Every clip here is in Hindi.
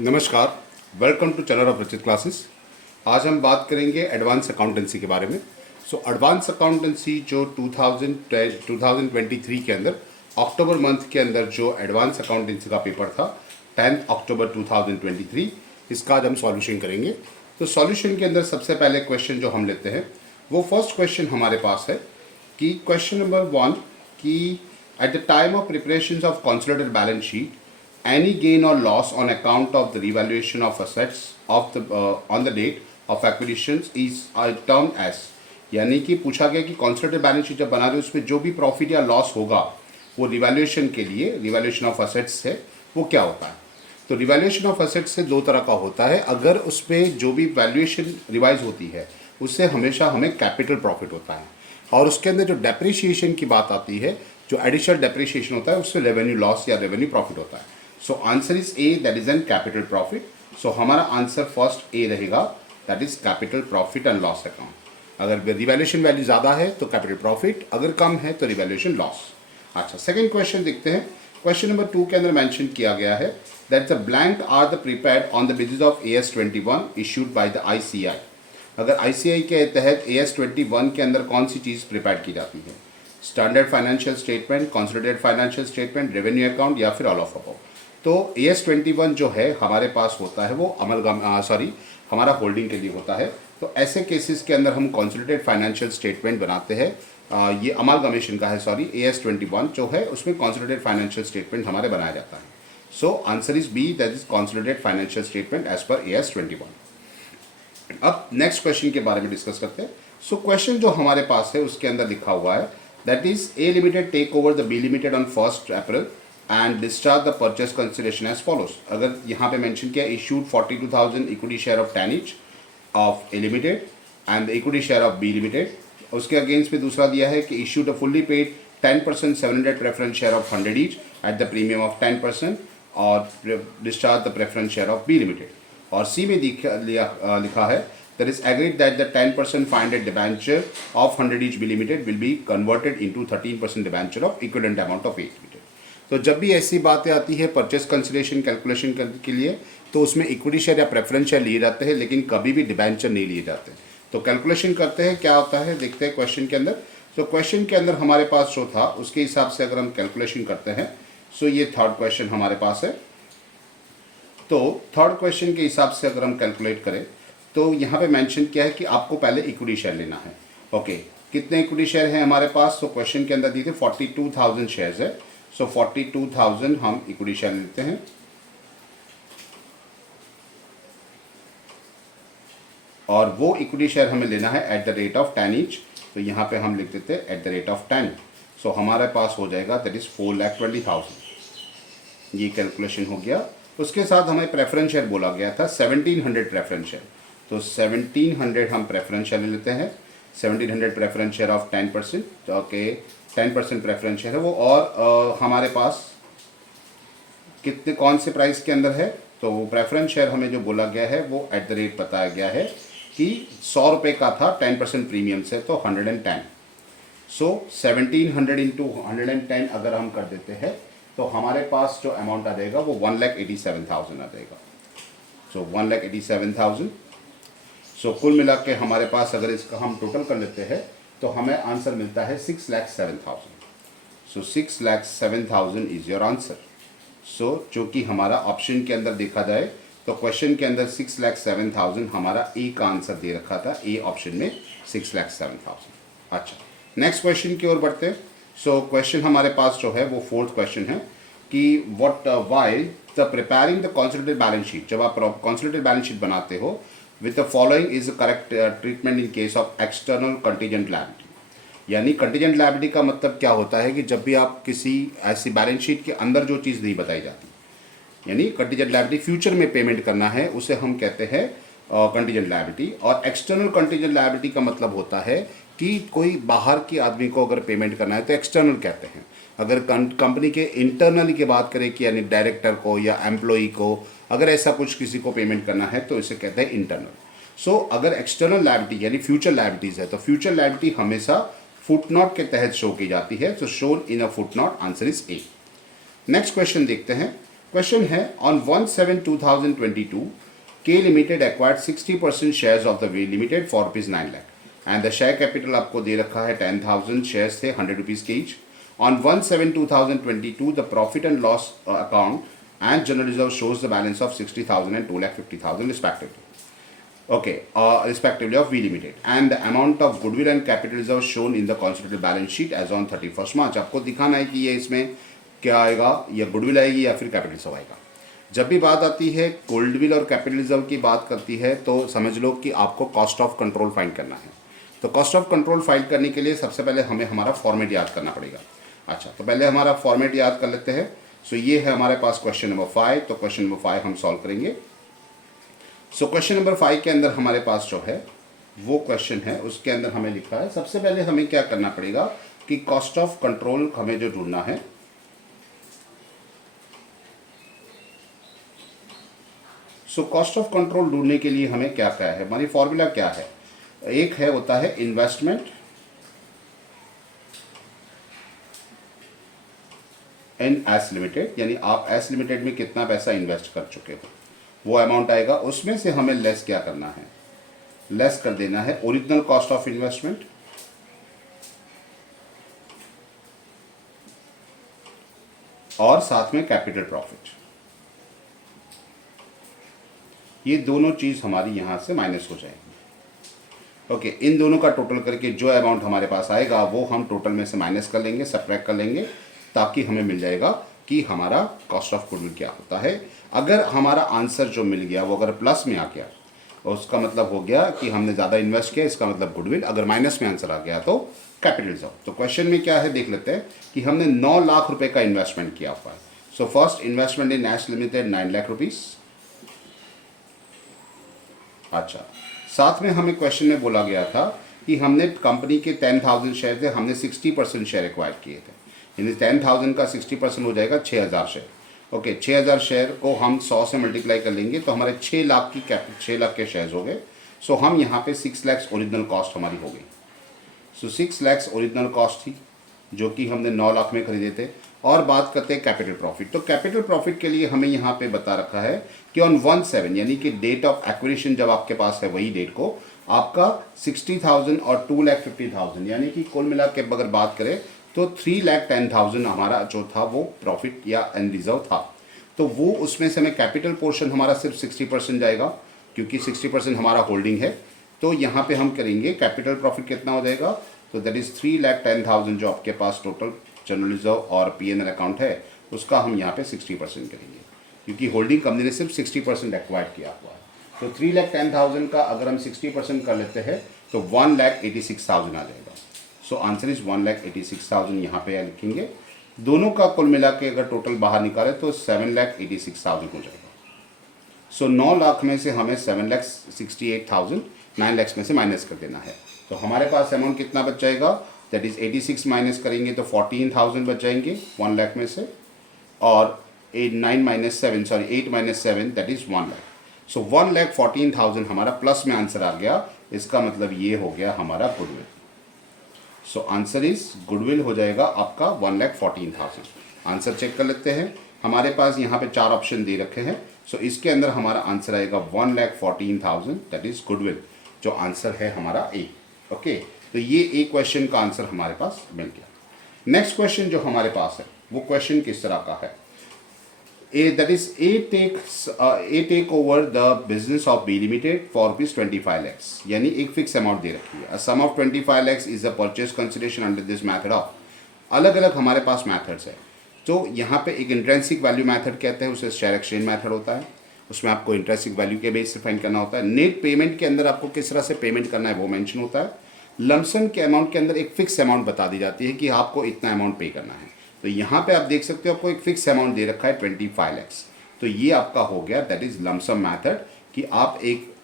नमस्कार, वेलकम टू चैनल ऑफ रचित क्लासेस। आज हम बात करेंगे एडवांस अकाउंटेंसी के बारे में। एडवांस अकाउंटेंसी जो 2023 के अंदर अक्टूबर मंथ के अंदर जो एडवांस अकाउंटेंसी का पेपर था 10 अक्टूबर 2023, इसका आज हम सॉल्यूशन करेंगे। तो सॉल्यूशन के अंदर सबसे पहले क्वेश्चन जो हम लेते हैं वो फर्स्ट क्वेश्चन हमारे पास है कि क्वेश्चन नंबर 1 कि at the time of preparation of consolidated balance sheet any gain or loss on account of the revaluation of assets of the on the date of acquisitions is termed as, यानी कि पूछा गया कि कंसोलिडेटेड बैलेंस शीट जब बना रहे हो उसमें जो भी प्रॉफिट या लॉस होगा वो रिवैल्यूएशन के लिए रिवैल्यूएशन ऑफ असेट्स है वो क्या होता है। तो रिवैल्यूएशन ऑफ असेट्स से दो तरह का होता है। अगर उस पर जो भी वैल्यूएशन रिवाइज होती है उससे हमेशा हमें कैपिटल प्रॉफिट होता है, और उसके अंदर जो डेप्रिसिएशन की बात आती है, जो एडिशनल डेप्रिसिएशन होता है उससे रेवेन्यू लॉस या रेवेन्यू प्रॉफिट होता है। So answer is A, that is an capital profit. So हमारा आंसर फर्स्ट ए रहेगा, that is capital profit and loss account. अगर रिवैल्यूएशन वैल्यू ज़्यादा है तो कैपिटल प्रॉफिट, अगर कम है तो रिवैल्यूएशन लॉस। अच्छा, सेकंड क्वेश्चन देखते हैं। क्वेश्चन नंबर 2 के अंदर मेंशन किया गया है that the blank are the prepared on the basis of AS21 issued by the ICI। अगर ICI के तहत AS21 के अंदर कौन सी चीज़ प्रिपेयर की जाती है? Standard financial statement, consolidated financial statement, revenue account या फिर ऑल ऑफ अबव। तो AS21 जो है हमारे पास होता है वो हमारा होल्डिंग के लिए होता है। तो ऐसे केसेस के अंदर हम कंसोलिडेटेड फाइनेंशियल स्टेटमेंट बनाते हैं। ये अमालगमेशन का है, AS21 जो है उसमें कंसोलिडेटेड फाइनेंशियल स्टेटमेंट हमारे बनाया जाता है। So answer is B, that is consolidated financial statement as per AS21। अब नेक्स्ट क्वेश्चन के बारे में डिस्कस करते हैं। क्वेश्चन जो हमारे पास है उसके अंदर लिखा हुआ है that is A limited take over the B limited on 1 April and discharge the purchase consideration as follows. अगर यहाँ पे मेंशन किया issued 42,000 equity share of 10 each of A limited and the equity share of B limited. उसके अगेंस्ट में दूसरा दिया है कि issued a fully paid 10% 700 preference share of 100 each at the premium of 10% और discharge the preference share of B limited. और सी में लिखा है that is agreed that the 10% funded debenture of 100 each B limited will be converted into 13% debenture of equivalent amount of A limited। तो जब भी ऐसी बातें आती है परचेस कंसिडरेशन कैलकुलेशन के लिए तो उसमें इक्विटी शेयर या प्रेफरेंस शेयर लिए जाते हैं, लेकिन कभी भी डिबेंचर नहीं लिए जाते। तो कैलकुलेशन करते हैं क्या होता है, देखते हैं क्वेश्चन के अंदर। तो क्वेश्चन के अंदर हमारे पास जो था उसके हिसाब से अगर हम कैलकुलेशन करते हैं, ये थर्ड क्वेश्चन हमारे पास है। तो थर्ड क्वेश्चन के हिसाब से अगर हम कैलकुलेट करें तो यहाँ पे मेंशन किया है कि आपको पहले इक्विटी शेयर लेना है। ओके, कितने इक्विटी शेयर हैं हमारे पास? तो क्वेश्चन के अंदर दिए थे 42,000 शेयर्स है। 42,000 हम इक्विटी शेयर लेते हैं और वो इक्विटी शेयर हमें लेना है at the rate of 10 each। तो यहाँ पे हम लिख देते हैं एट द रेट ऑफ 10। हमारे पास हो जाएगा दैट इज 4,20,000। ये कैलकुलेशन हो गया। उसके साथ हमें प्रेफरेंस शेयर बोला गया था 1700 प्रेफरेंस शेयर। तो 1700 हम प्रेफरेंस शेयर लेते हैं। 1700 preference share of 10%। Okay, 10% preference share है वो। और हमारे पास कितने कौन से प्राइस के अंदर है? तो वो प्रेफरेंस शेयर हमें जो बोला गया है वो एट द रेट बताया गया है कि 100 रुपये का था, 10% प्रीमियम से, तो 110। 1700 इंटू 110 अगर हम कर देते हैं तो हमारे पास जो अमाउंट आ जाएगा वो 1,87,000 आ जाएगा। 1,87,000। कुल मिला के हमारे पास अगर इसका हम टोटल कर लेते हैं तो हमें आंसर मिलता है 6,07,000। 6,07,000 इज योर आंसर। जो कि हमारा ऑप्शन के अंदर देखा जाए तो क्वेश्चन के अंदर 6,07,000 हमारा ए का आंसर दे रखा था, ए ऑप्शन में 6,07,000। अच्छा, नेक्स्ट क्वेश्चन की ओर बढ़ते हैं। क्वेश्चन हमारे पास जो है वो फोर्थ क्वेश्चन है कि what while the preparing the consolidated balance sheet, जब आप कंसोलिडेटेड बैलेंस शीट बनाते हो, with the following is correct treatment in case of external contingent liability. यानी कंटीजेंट लायबिलिटी का मतलब क्या होता है कि जब भी आप किसी ऐसी बैलेंस शीट के अंदर जो चीज़ नहीं बताई जाती, यानी कंटीजेंट लायबिलिटी फ्यूचर में पेमेंट करना है, उसे हम कहते हैं कंटीजेंट लायबिलिटी। और एक्सटर्नल कंटीजेंट लायबिलिटी का मतलब होता है कि कोई बाहर के आदमी को अगर पेमेंट करना है तो एक्सटर्नल कहते हैं। अगर कंपनी के इंटरनली की बात करें कि यानी डायरेक्टर को या एम्प्लॉई को अगर ऐसा कुछ किसी को पेमेंट करना है तो इसे कहते हैं इंटरनल। अगर एक्सटर्नल लायबिलिटी यानी फ्यूचर लायबिलिटीज है तो फ्यूचर लायबिलिटी हमेशा फुटनोट के तहत शो की जाती है। Shown in a footnote, answer is A. Next question देखते हैं। क्वेश्चन है ऑन 1/7/2022 के limited acquired 60% shares of the way limited for ₹9 lakh and the share capital आपको दे रखा है 10,000 शेयर्स थे ₹100 के each. On 1/7/2022 the profit and loss account and general reserve shows the balance of 60,000 and 2,50,000 respectively. Okay, respectively of V Limited, and the amount of goodwill and capital reserve shown in the consolidated balance sheet as on 31st March. आपको दिखाना है कि ये इसमें क्या आएगा, या गुडविल आएगी या फिर कैपिटल रिजर्व आएगा। जब भी बात आती है गुडविल और कैपिटल रिजर्व की बात करती है तो समझ लो कि आपको कॉस्ट ऑफ कंट्रोल फाइंड करना है। तो कॉस्ट ऑफ कंट्रोल फाइंड करने के लिए सबसे पहले हमें हमारा फॉर्मेट याद करना पड़ेगा। अच्छा, तो पहले हमारा फॉर्मेट याद कर लेते हैं। सो ये है हमारे पास क्वेश्चन नंबर 5। तो क्वेश्चन नंबर 5 हम सॉल्व करेंगे। सो क्वेश्चन नंबर 5 के अंदर हमारे पास जो है वो क्वेश्चन है, उसके अंदर हमें लिखा है सबसे पहले हमें क्या करना पड़ेगा कि कॉस्ट ऑफ कंट्रोल हमें जो ढूंढना है। सो कॉस्ट ऑफ कंट्रोल ढूंढने के लिए हमें क्या क्या है, हमारी फॉर्मूला क्या है। एक है होता है इन्वेस्टमेंट इन एस लिमिटेड, यानी आप एस लिमिटेड में कितना पैसा इन्वेस्ट कर चुके हो वो अमाउंट आएगा। उसमें से हमें लेस क्या करना है, लेस कर देना है ओरिजिनल कॉस्ट ऑफ इन्वेस्टमेंट और साथ में कैपिटल प्रॉफिट। ये दोनों चीज हमारी यहां से माइनस हो जाएगी। ओके, इन दोनों का टोटल करके जो अमाउंट हमारे पास आएगा वो हम टोटल में से माइनस कर लेंगे, सब्ट्रैक्ट कर लेंगे, ताकि हमें मिल जाएगा कि हमारा कॉस्ट ऑफ गुडविल क्या होता है। अगर हमारा आंसर जो मिल गया वो अगर प्लस में आ गया तो उसका मतलब हो गया कि हमने ज़्यादा इन्वेस्ट किया, इसका मतलब गुडविल। अगर माइनस में आंसर आ गया तो कैपिटल रिजर्व। तो क्वेश्चन में क्या है देख लेते हैं कि हमने 9 लाख रुपए का इन्वेस्टमेंट किया हुआ है। सो फर्स्ट इन्वेस्टमेंट इन एस लिमिटेड 9 लाख रुपीस। अच्छा, साथ में हमें क्वेश्चन में बोला गया था कि हमने कंपनी के 10,000 शेयर थे, हमने 60% शेयर एक्वायर किए थे, यानी 10,000 का 60% हो जाएगा 6,000 शेयर। ओके, 6,000 शेयर को हम 100 से मल्टीप्लाई कर लेंगे तो हमारे 6 लाख की कैपिटल, 6 लाख के शेयर्स हो गए। सो हम यहाँ पे 6 लाख ओरिजिनल कॉस्ट हमारी हो गई। सो 6 लाख ओरिजिनल कॉस्ट थी जो कि हमने 9 लाख में खरीदे थे। और बात करते हैं कैपिटल प्रॉफिट। तो कैपिटल प्रॉफिट के लिए हमें यहाँ पे बता रखा है कि ऑन 1/7 यानी कि डेट ऑफ एक्विजिशन जब आपके पास है वही डेट को आपका 60,000 और 2,50,000 यानी कि कुल मिला के अगर बात करें तो 3,10,000 हमारा जो था वो प्रॉफिट या एंड रिजर्व था। तो वो उसमें से हमें कैपिटल पोर्शन हमारा सिर्फ 60% जाएगा क्योंकि 60% हमारा होल्डिंग है। तो यहाँ पे हम करेंगे कैपिटल प्रॉफिट कितना हो जाएगा, तो दैट इज़ 3,10,000 जो आपके पास टोटल जनरल रिजर्व और P&L अकाउंट है उसका हम यहाँ पे 60% करेंगे क्योंकि होल्डिंग कंपनी ने सिर्फ 60% एक्वायर किया हुआ है। तो 3,10,000 का अगर हम 60% कर लेते हैं तो 1,86,000 आ जाएगा। सो आंसर इज 1,86,000 यहाँ पे लिखेंगे। दोनों का कुल मिला के अगर टोटल बाहर निकाले तो 7,86,000 हो जाएगा। सो 9 लाख में से हमें 7,68,000 9 लाख में से माइनस कर देना है। तो हमारे पास अमाउंट कितना बच जाएगा, दैट इज 86 माइनस करेंगे तो 14,000 बच जाएंगे 1 लाख में से, और 8 माइनस 7 दैट इज 1 लाख। सो 1,14,000 हमारा प्लस में आंसर आ गया। इसका मतलब ये हो गया हमारा goodwill. So answer is goodwill हो जाएगा आपका 1,14,000। आंसर चेक कर लेते हैं। हमारे पास यहाँ पे 4 ऑप्शन दे रखे हैं। सो इसके अंदर हमारा आंसर आएगा 1,14,000 दैट इज गुडविल, जो आंसर है हमारा ए। ओके, तो ये एक क्वेश्चन का आंसर हमारे पास मिल गया। नेक्स्ट क्वेश्चन जो हमारे पास है वो क्वेश्चन किस तरह का है, that is A take over the business of B Limited for ₹25 lakhs, यानी एक फिक्स अमाउंट दे रखी है। A sum of 25 lakhs is the purchase consideration under this method of, अलग अलग हमारे पास मेथड्स है। तो यहाँ पे एक इंट्रेंसिक वैल्यू मेथड कहते हैं, उसे शेयर एक्सचेंज मेथड होता है, उसमें आपको इंट्रेंसिक वैल्यू के बेस से फाइंड करना होता है। नेट पेमेंट के अंदर आपको किस तरह से पेमेंट करना है वो मेंशन होता है। लमसम के अमाउंट के अंदर एक फिक्स अमाउंट बता दी जाती है कि आपको इतना अमाउंट पे करना है। तो यहाँ पे आप देख सकते हो आपको एक फिक्स अमाउंट दे रखा है 25 lakhs। तो ये आपका हो गया दैट इज लमसम मेथड कि आप एक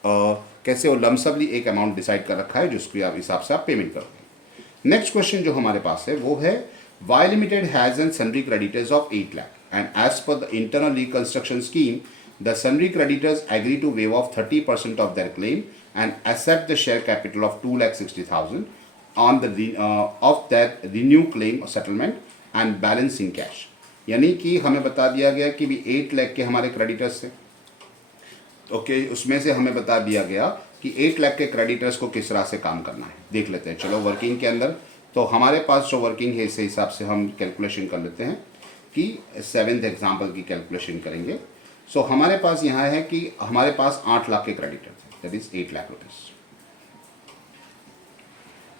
कैसे वो लमसमली एक अमाउंट डिसाइड कर रखा है जिसके आप हिसाब से आप पेमेंट करोगे। नेक्स्ट क्वेश्चन जो हमारे पास है वो है Y limited has an sundry creditors of 8 lakh and as per the internal reconstruction scheme the sundry creditors agree to waive off 30% of their claim and accept the share capital of 2,60,000 on the of that renew claim settlement and balance in cash. यानी कि हमें बता दिया गया कि भी 8 लाख के हमारे क्रेडिटर्स थे। ओके, उसमें से हमें बता दिया गया कि 8 लाख के क्रेडिटर्स को किस तरह से काम करना है, देख लेते हैं। चलो वर्किंग के अंदर तो हमारे पास जो वर्किंग है इस हिसाब से हम कैलकुलेशन कर लेते हैं कि 7th एग्जाम्पल की कैलकुलेशन करेंगे। सो हमारे पास यहाँ है कि हमारे पास 8 लाख के क्रेडिटर थे, दैट इज 8 लाख रुपीज़।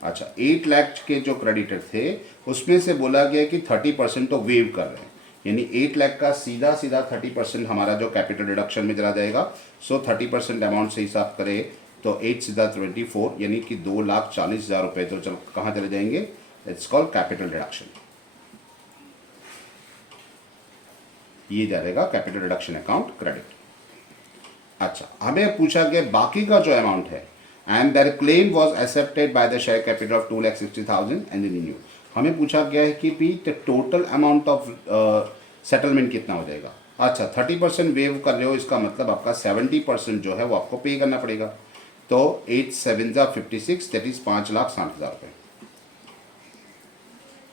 अच्छा, 8 लाख के जो क्रेडिटर थे उसमें से बोला गया कि 30% तो वेव कर रहे हैं, यानी 8 लाख का सीधा सीधा 30% हमारा जो कैपिटल रिडक्शन में चला जाएगा। सो 30% अमाउंट से हिसाब करें तो 8 सीधा 24, यानी कि 2,40,000 रुपये तो चल कहाँ चले जाएंगे, इट्स कॉल्ड कैपिटल रिडक्शन। ये जाएगा कैपिटल रिडक्शन अकाउंट क्रेडिट। अच्छा, हमें पूछा गया बाकी का जो अमाउंट है, and that claim was accepted by the share capital of 2,60,000 and renew. हमें पूछा गया है कि भी टोटल अमाउंट ऑफ सेटलमेंट कितना हो जाएगा। अच्छा, 30% वेव कर रहे हो, इसका मतलब आपका 70% जो है वो आपको पे करना पड़ेगा। तो 8 7 56, दैट इज 5,60,000 रुपये,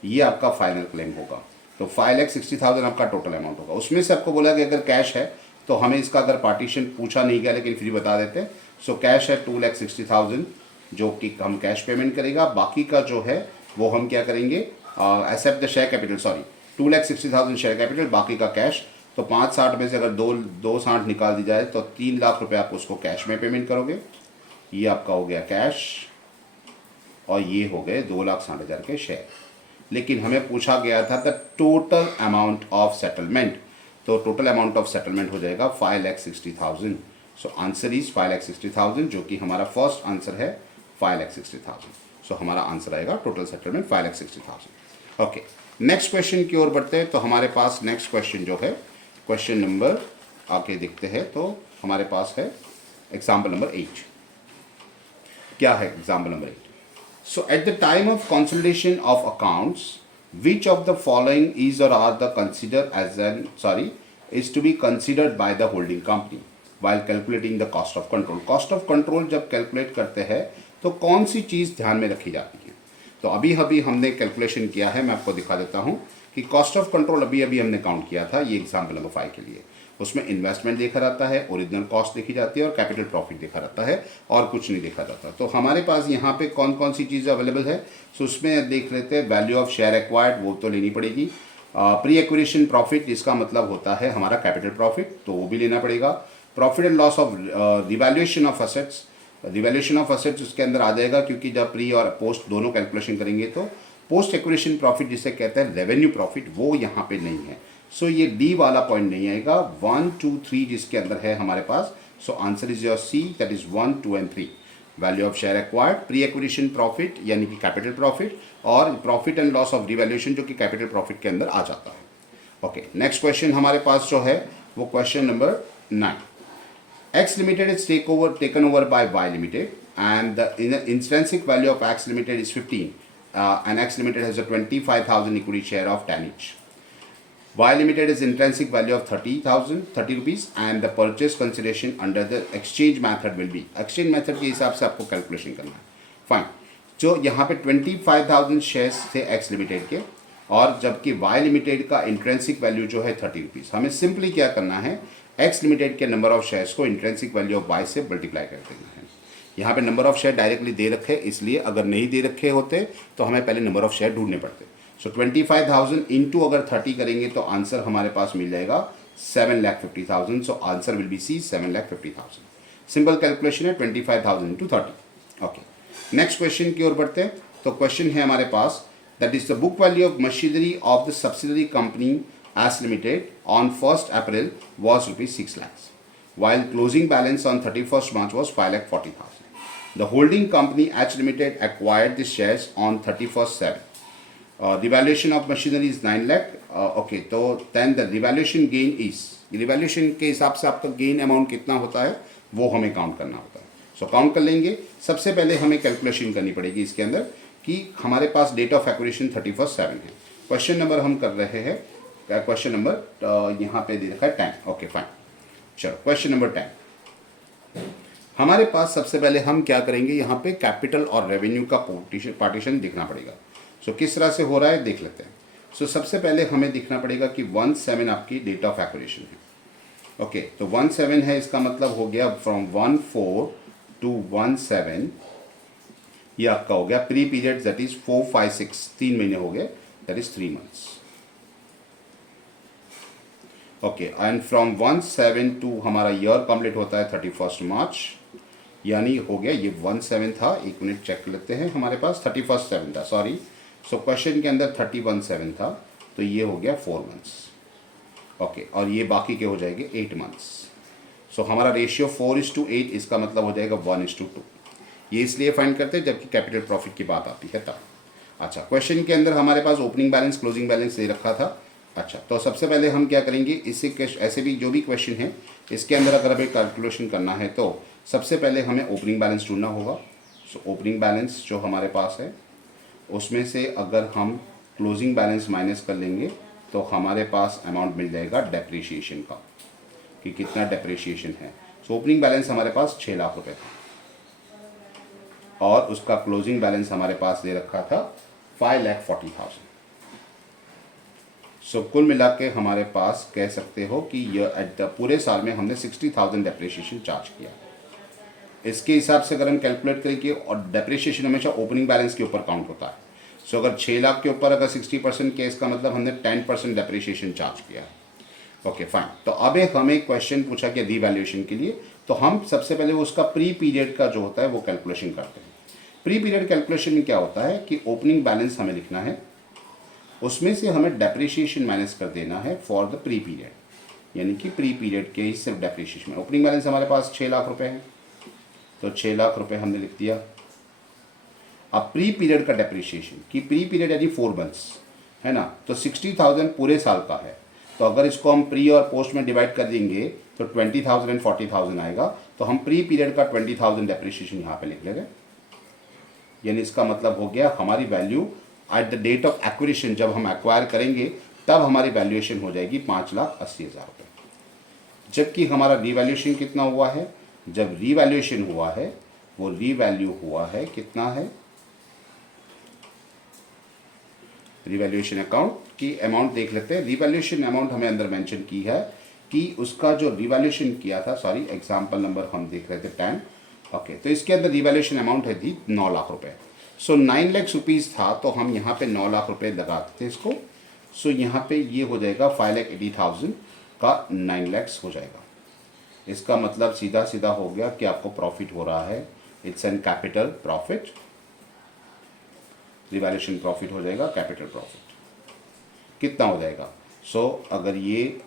ये आपका फाइनल क्लेम होगा। तो 5,60,000 आपका टोटल अमाउंट होगा। उसमें से आपको बोला कि अगर कैश है तो हमें इसका अगर पार्टीशन पूछा नहीं गया लेकिन फिर बता देते हैं। सो कैश है 2,60,000 जो कि हम कैश पेमेंट करेगा। बाकी का जो है वो हम क्या करेंगे, accept the share capital, sorry 2,60,000 share capital, बाकी का कैश। तो 5,60 में से अगर 2,60 निकाल दी जाए तो 3 लाख रुपये आप उसको कैश में पेमेंट करोगे। ये आपका हो गया कैश और ये हो गए 2,60,000 के शेयर। लेकिन हमें पूछा गया था the total amount of settlement, तो टोटल अमाउंट ऑफ सेटलमेंट हो जाएगा 5,60,000। सो आंसर इज 5,60,000, जो कि हमारा फर्स्ट आंसर है 5,60,000। सो हमारा आंसर आएगा total settlement 5,60,000। Okay, next question की ओर बढ़ते हैं। तो हमारे पास नेक्स्ट क्वेश्चन जो है क्वेश्चन नंबर आके देखते हैं। तो हमारे पास है एग्जाम्पल नंबर 8। क्या है example number 8? So at the time of consolidation of accounts, which of the following is or are the considered as an is to be considered by the holding company while calculating the cost of control? Cost of control जब कैलकुलेट करते हैं तो कौन सी चीज़ ध्यान में रखी जाती है? तो अभी हमने कैलकुलेशन किया है, मैं आपको दिखा देता हूँ कि कॉस्ट ऑफ कंट्रोल अभी हमने काउंट किया था। ये एग्जाम्पल नंबर 5 के लिए उसमें इन्वेस्टमेंट देखा जाता है, ओरिजिनल कॉस्ट देखी जाती है और कैपिटल प्रॉफिट देखा जाता है, और कुछ नहीं देखा जाता। तो हमारे पास यहाँ पे कौन कौन सी चीज़ें अवेलेबल है, सो उसमें देख लेते हैं। वैल्यू ऑफ शेयर एक्वायर्ड, वो तो लेनी पड़ेगी। प्री एक्विजिशन प्रॉफिट, जिसका मतलब होता है हमारा कैपिटल प्रॉफिट, तो वो भी लेना पड़ेगा। Profit and loss of revaluation of assets, revaluation of assets उसके अंदर आ जाएगा, क्योंकि जब प्री और पोस्ट दोनों कैलकुलेशन करेंगे तो पोस्ट एक्विजिशन प्रॉफिट जिसे कहते हैं रेवेन्यू प्रॉफिट, वो यहाँ पे नहीं है। सो ये डी वाला पॉइंट नहीं आएगा। 1 2 3 जिसके अंदर है हमारे पास, so answer is your C, that is 1 2 and 3। Value of share acquired, pre acquisition profit यानी कि कैपिटल प्रॉफिट, और profit and loss of revaluation जो कि कैपिटल प्रॉफिट के अंदर आ जाता है। ओके, नेक्स्ट क्वेश्चन हमारे पास जो है वो question number 9। X Limited is taken over by Y Limited, and the intrinsic value of X Limited is 15, and X Limited has a 25,000 equity share of 10 each. Y Limited is intrinsic value of 30 rupees, and the purchase consideration under the exchange method will be, exchange method के हिसाब से आपको कैलकुलेशन करना है। फाइन, जो यहाँ पे 25,000 शेयर्स थे X Limited के, और जबकि Y Limited का इंट्रेंसिक वैल्यू जो है 30 रुपीज़। हमें सिंपली क्या करना है, X Limited के नंबर ऑफ शेयर्स को इंट्रेंसिक वैल्यू ऑफ Y से मल्टीप्लाई कर देना है। यहाँ पे नंबर ऑफ शेयर डायरेक्टली दे रखे, इसलिए अगर नहीं दे रखे होते तो हमें पहले नंबर ऑफ शेयर ढूंढने पड़ते। सो 25,000 इंटू अगर 30 करेंगे तो आंसर हमारे पास मिल जाएगा 7,50,000। So answer will be C, 7,50,000। Simple calculation है, 25,000 इंटू 30। ओके, नेक्स्ट क्वेश्चन की ओर बढ़ते हैं। तो क्वेश्चन है हमारे पास, that is the book value of machinery of the subsidiary company As Limited on 1st April was rupees 6 lakhs, while closing balance on 31st March was 5,40,000. The holding company H Limited acquired the shares on 31st 7. The valuation of machinery is 9 lakh. Okay, तो then the revaluation gain is, revaluation के हिसाब से आपका गेन अमाउंट कितना होता है वो हमें काउंट करना होता है। सो काउंट कर लेंगे। सबसे पहले हमें कैलकुलेशन करनी पड़ेगी इसके अंदर कि हमारे पास डेट ऑफ एक्विजिशन 31st 7 है। क्वेश्चन नंबर हम कर रहे हैं, क्वेश्चन नंबर यहाँ पे दे रखा है 10। ओके फाइन, चलो क्वेश्चन नंबर 10। हमारे पास सबसे पहले हम क्या करेंगे, यहाँ पे कैपिटल और रेवेन्यू का पार्टीशन दिखना पड़ेगा। सो किस तरह से हो रहा है देख लेते हैं। सबसे पहले हमें देखना पड़ेगा कि 17 आपकी डेट ऑफ एक्विजिशन है। ओके, तो 17 है, इसका मतलब हो गया फ्रॉम 14 टू 17, ये आपका हो गया प्री पीरियड, दैट इज 4 5 6, 3 महीने हो गए, that is 3 months. Okay, and from 17 to हमारा ईयर कंप्लीट होता है 31 मार्च, यानी हो गया ये 17 था, एक मिनट चेक कर लेते हैं, हमारे पास 31 7 था, सॉरी। सो क्वेश्चन के अंदर 31 7 था, तो ये हो गया 4 मंथ्स। ओके, और ये बाकी के हो जाएंगे 8 मंथ्स। सो हमारा रेशियो 4:8, इसका मतलब हो जाएगा 1:2। ये इसलिए फाइंड करते हैं जबकि कैपिटल प्रॉफिट की बात आती है तब। अच्छा, क्वेश्चन के अंदर हमारे पास ओपनिंग बैलेंस क्लोजिंग बैलेंस दे रखा था। अच्छा, तो सबसे पहले हम क्या करेंगे, इससे ऐसे भी जो भी क्वेश्चन है इसके अंदर अगर हमें कैलकुलेशन करना है तो सबसे पहले हमें ओपनिंग बैलेंस ढूंढना होगा। सो ओपनिंग बैलेंस जो हमारे पास है उसमें से अगर हम क्लोजिंग बैलेंस माइनस कर लेंगे तो हमारे पास अमाउंट मिल जाएगा डेप्रिसिएशन का, कि कितना डेप्रिसिएशन है। सो ओपनिंग बैलेंस हमारे पास 6 लाख रुपए था और उसका क्लोजिंग बैलेंस हमारे पास दे रखा था 5,40,000। सो कुल मिला के हमारे पास कह सकते हो कि ये पूरे साल में हमने 60,000 डेप्रिसिएशन चार्ज किया। इसके हिसाब से अगर हम कैलकुलेट करेंगे, और डेप्रिसिएशन हमेशा ओपनिंग बैलेंस के ऊपर काउंट होता है। सो अगर 6 लाख के ऊपर अगर 60% के, इसका मतलब हमने 10% डेप्रिसिएशन चार्ज किया है। ओके फाइन, तो अब एक हमें क्वेश्चन पूछा कि रीवैल्यूएशन के लिए, तो हम सबसे पहले उसका प्री पीरियड का जो होता है वो कैलकुलेशन करते हैं। प्री पीरियड कैलकुलेशन में क्या होता है कि ओपनिंग बैलेंस हमें लिखना है, उसमें से हमें डेप्रिसिएशन माइनस कर देना है फॉर द प्री पीरियड, यानी कि प्री पीरियड के ही सिर्फ डेप्रिसिएशन में। ओपनिंग बैलेंस हमारे पास 6 लाख रुपए है, तो 6 लाख रुपए हमने लिख दिया। अब प्री पीरियड का डेप्रिसिएशन, कि प्री पीरियड यानी 4 मंथ्स है ना, तो 60,000 पूरे साल का है, तो अगर इसको हम प्री और पोस्ट में डिवाइड कर देंगे तो 20,000 एंड 40,000 आएगा। तो हम प्री पीरियड का 20,000 डेप्रिसिएशन यहाँ पे लिख लेंगे, यानी इसका मतलब हो गया हमारी value at the date of acquisition, जब हम एक्वायर करेंगे तब हमारी वैल्यूएशन हो जाएगी 5,80,000 रुपये। जबकि हमारा रीवैल्यूएशन कितना हुआ है, जब रीवैल्यूएशन हुआ है वो रीवैल्यू हुआ है कितना है, रिवैल्यूएशन अकाउंट की अमाउंट देख लेते हैं। रिवैल्यूएशन अमाउंट हमें अंदर मेंशन की है कि उसका जो रिवैल्यूएशन किया था, सॉरी एग्जांपल नंबर हम देख रहे थे 10। ओके, तो इसके अंदर रिवैल्यूएशन अमाउंट है थी 9 लाख रुपए। सो 9 लाख रुपीज़ था, तो हम यहाँ पे 9 लाख रुपए लगाते हैं इसको। सो यहाँ पे ये हो जाएगा 5,80,000 का 9 लाख हो जाएगा। इसका मतलब सीधा सीधा हो गया कि आपको प्रॉफिट हो रहा है, it's an capital profit. Revaluation profit हो जाएगा, कैपिटल प्रॉफिट कितना हो जाएगा। सो अगर ये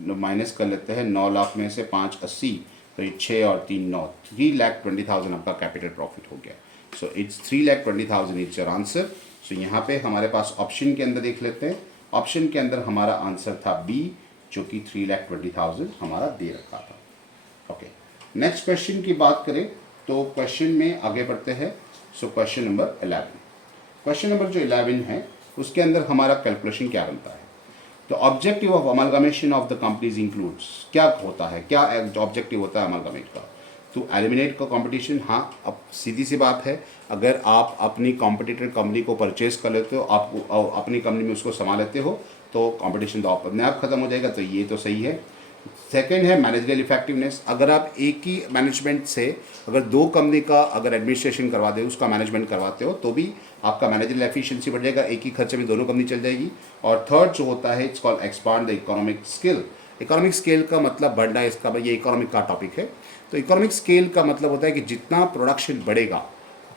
माइनस कर लेते हैं 9 लाख में से 5,80, तो ये 6 और 3 9, 3,20,000 आपका कैपिटल प्रॉफिट हो गया। So it's 3,20,000 it's your answer. So यहाँ पे हमारे पास ऑप्शन के अंदर देख लेते हैं, ऑप्शन के अंदर हमारा आंसर था बी, जो कि 3,20,000 हमारा दे रखा था। ओके, नेक्स्ट क्वेश्चन की बात करें तो क्वेश्चन में आगे बढ़ते हैं। सो क्वेश्चन नंबर 11, क्वेश्चन नंबर जो 11 है उसके अंदर हमारा कैलकुलेशन क्या बनता है। तो objective of amalgamation of the companies includes, क्या होता है, क्या ऑब्जेक्टिव होता है अमालगमेट का, टू एलिमिनेट का कंपटीशन। हाँ, अब सीधी सी बात है, अगर आप अपनी कॉम्पिटिटर कंपनी को परचेज कर लेते हो, आप अपनी कंपनी में उसको संभाल लेते हो, तो कंपटीशन तो अपने आप खत्म हो जाएगा, तो ये तो सही है। सेकेंड है मैनेजरियल इफेक्टिवनेस, अगर आप एक ही मैनेजमेंट से अगर 2 कंपनी का अगर एडमिनिस्ट्रेशन करवा दे, उसका मैनेजमेंट करवाते हो, तो भी आपका मैनेजरियल एफिशिएंसी बढ़ जाएगा, एक ही खर्चे में दोनों कंपनी चल जाएगी। और थर्ड जो होता है, it's called expand the economic scale. Economic scale का मतलब बढ़ना, इसका ये इकोनॉमिक का टॉपिक है। तो इकोनॉमिक स्केल का मतलब होता है कि जितना प्रोडक्शन बढ़ेगा,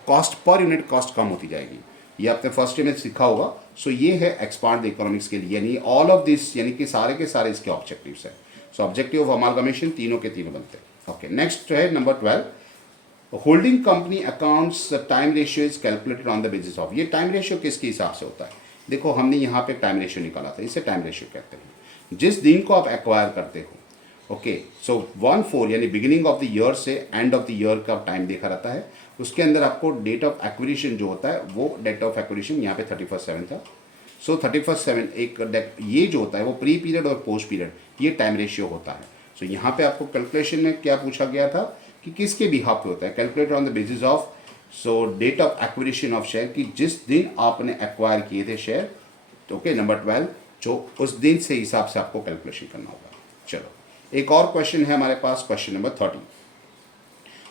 कॉस्ट पर यूनिट कॉस्ट कम होती जाएगी। ये आपने फर्स्ट ईयर में सीखा होगा। सो ये है एक्सपांड द इकोनॉमिक स्केल, यानी ऑल ऑफ दिस, यानी कि सारे के सारे इसके ऑब्जेक्टिव्स हैं। सो ऑब्जेक्टिव ऑफ अमालगमेशन तीनों के तीनों बनते हैं। ओके, नेक्स्ट है number 12, holding company accounts time ratio is calculated on the basis of. ये टाइम रेशियो किसके हिसाब से होता है, देखो हमने यहाँ पे टाइम रेशियो निकाला था, इसे टाइम रेशियो कहते हैं। जिस दिन को आप एक्वायर करते हो, ओके, सो 1/4 यानी बिगिनिंग ऑफ द ईयर से एंड ऑफ द ईयर का टाइम देखा रहता है। उसके अंदर आपको डेट ऑफ एक्विजिशन जो होता है, वो डेट ऑफ एक्विजिशन यहाँ पे 31/7 था। सो 31/7 एक ये जो होता है वो प्री पीरियड और पोस्ट पीरियड, ये टाइम रेशियो होता है। सो यहाँ पे आपको कैलकुलेशन में क्या पूछा गया था कि किसके बिहाफ पे होता है, calculate on the basis of so date of acquisition of share, कि जिस दिन आपने एक्वायर किए थे शेयर, ओके, नंबर 12 जो उस दिन से हिसाब से आपको कैलकुलेशन करना होगा। चलो एक और क्वेश्चन है हमारे पास, question number 13।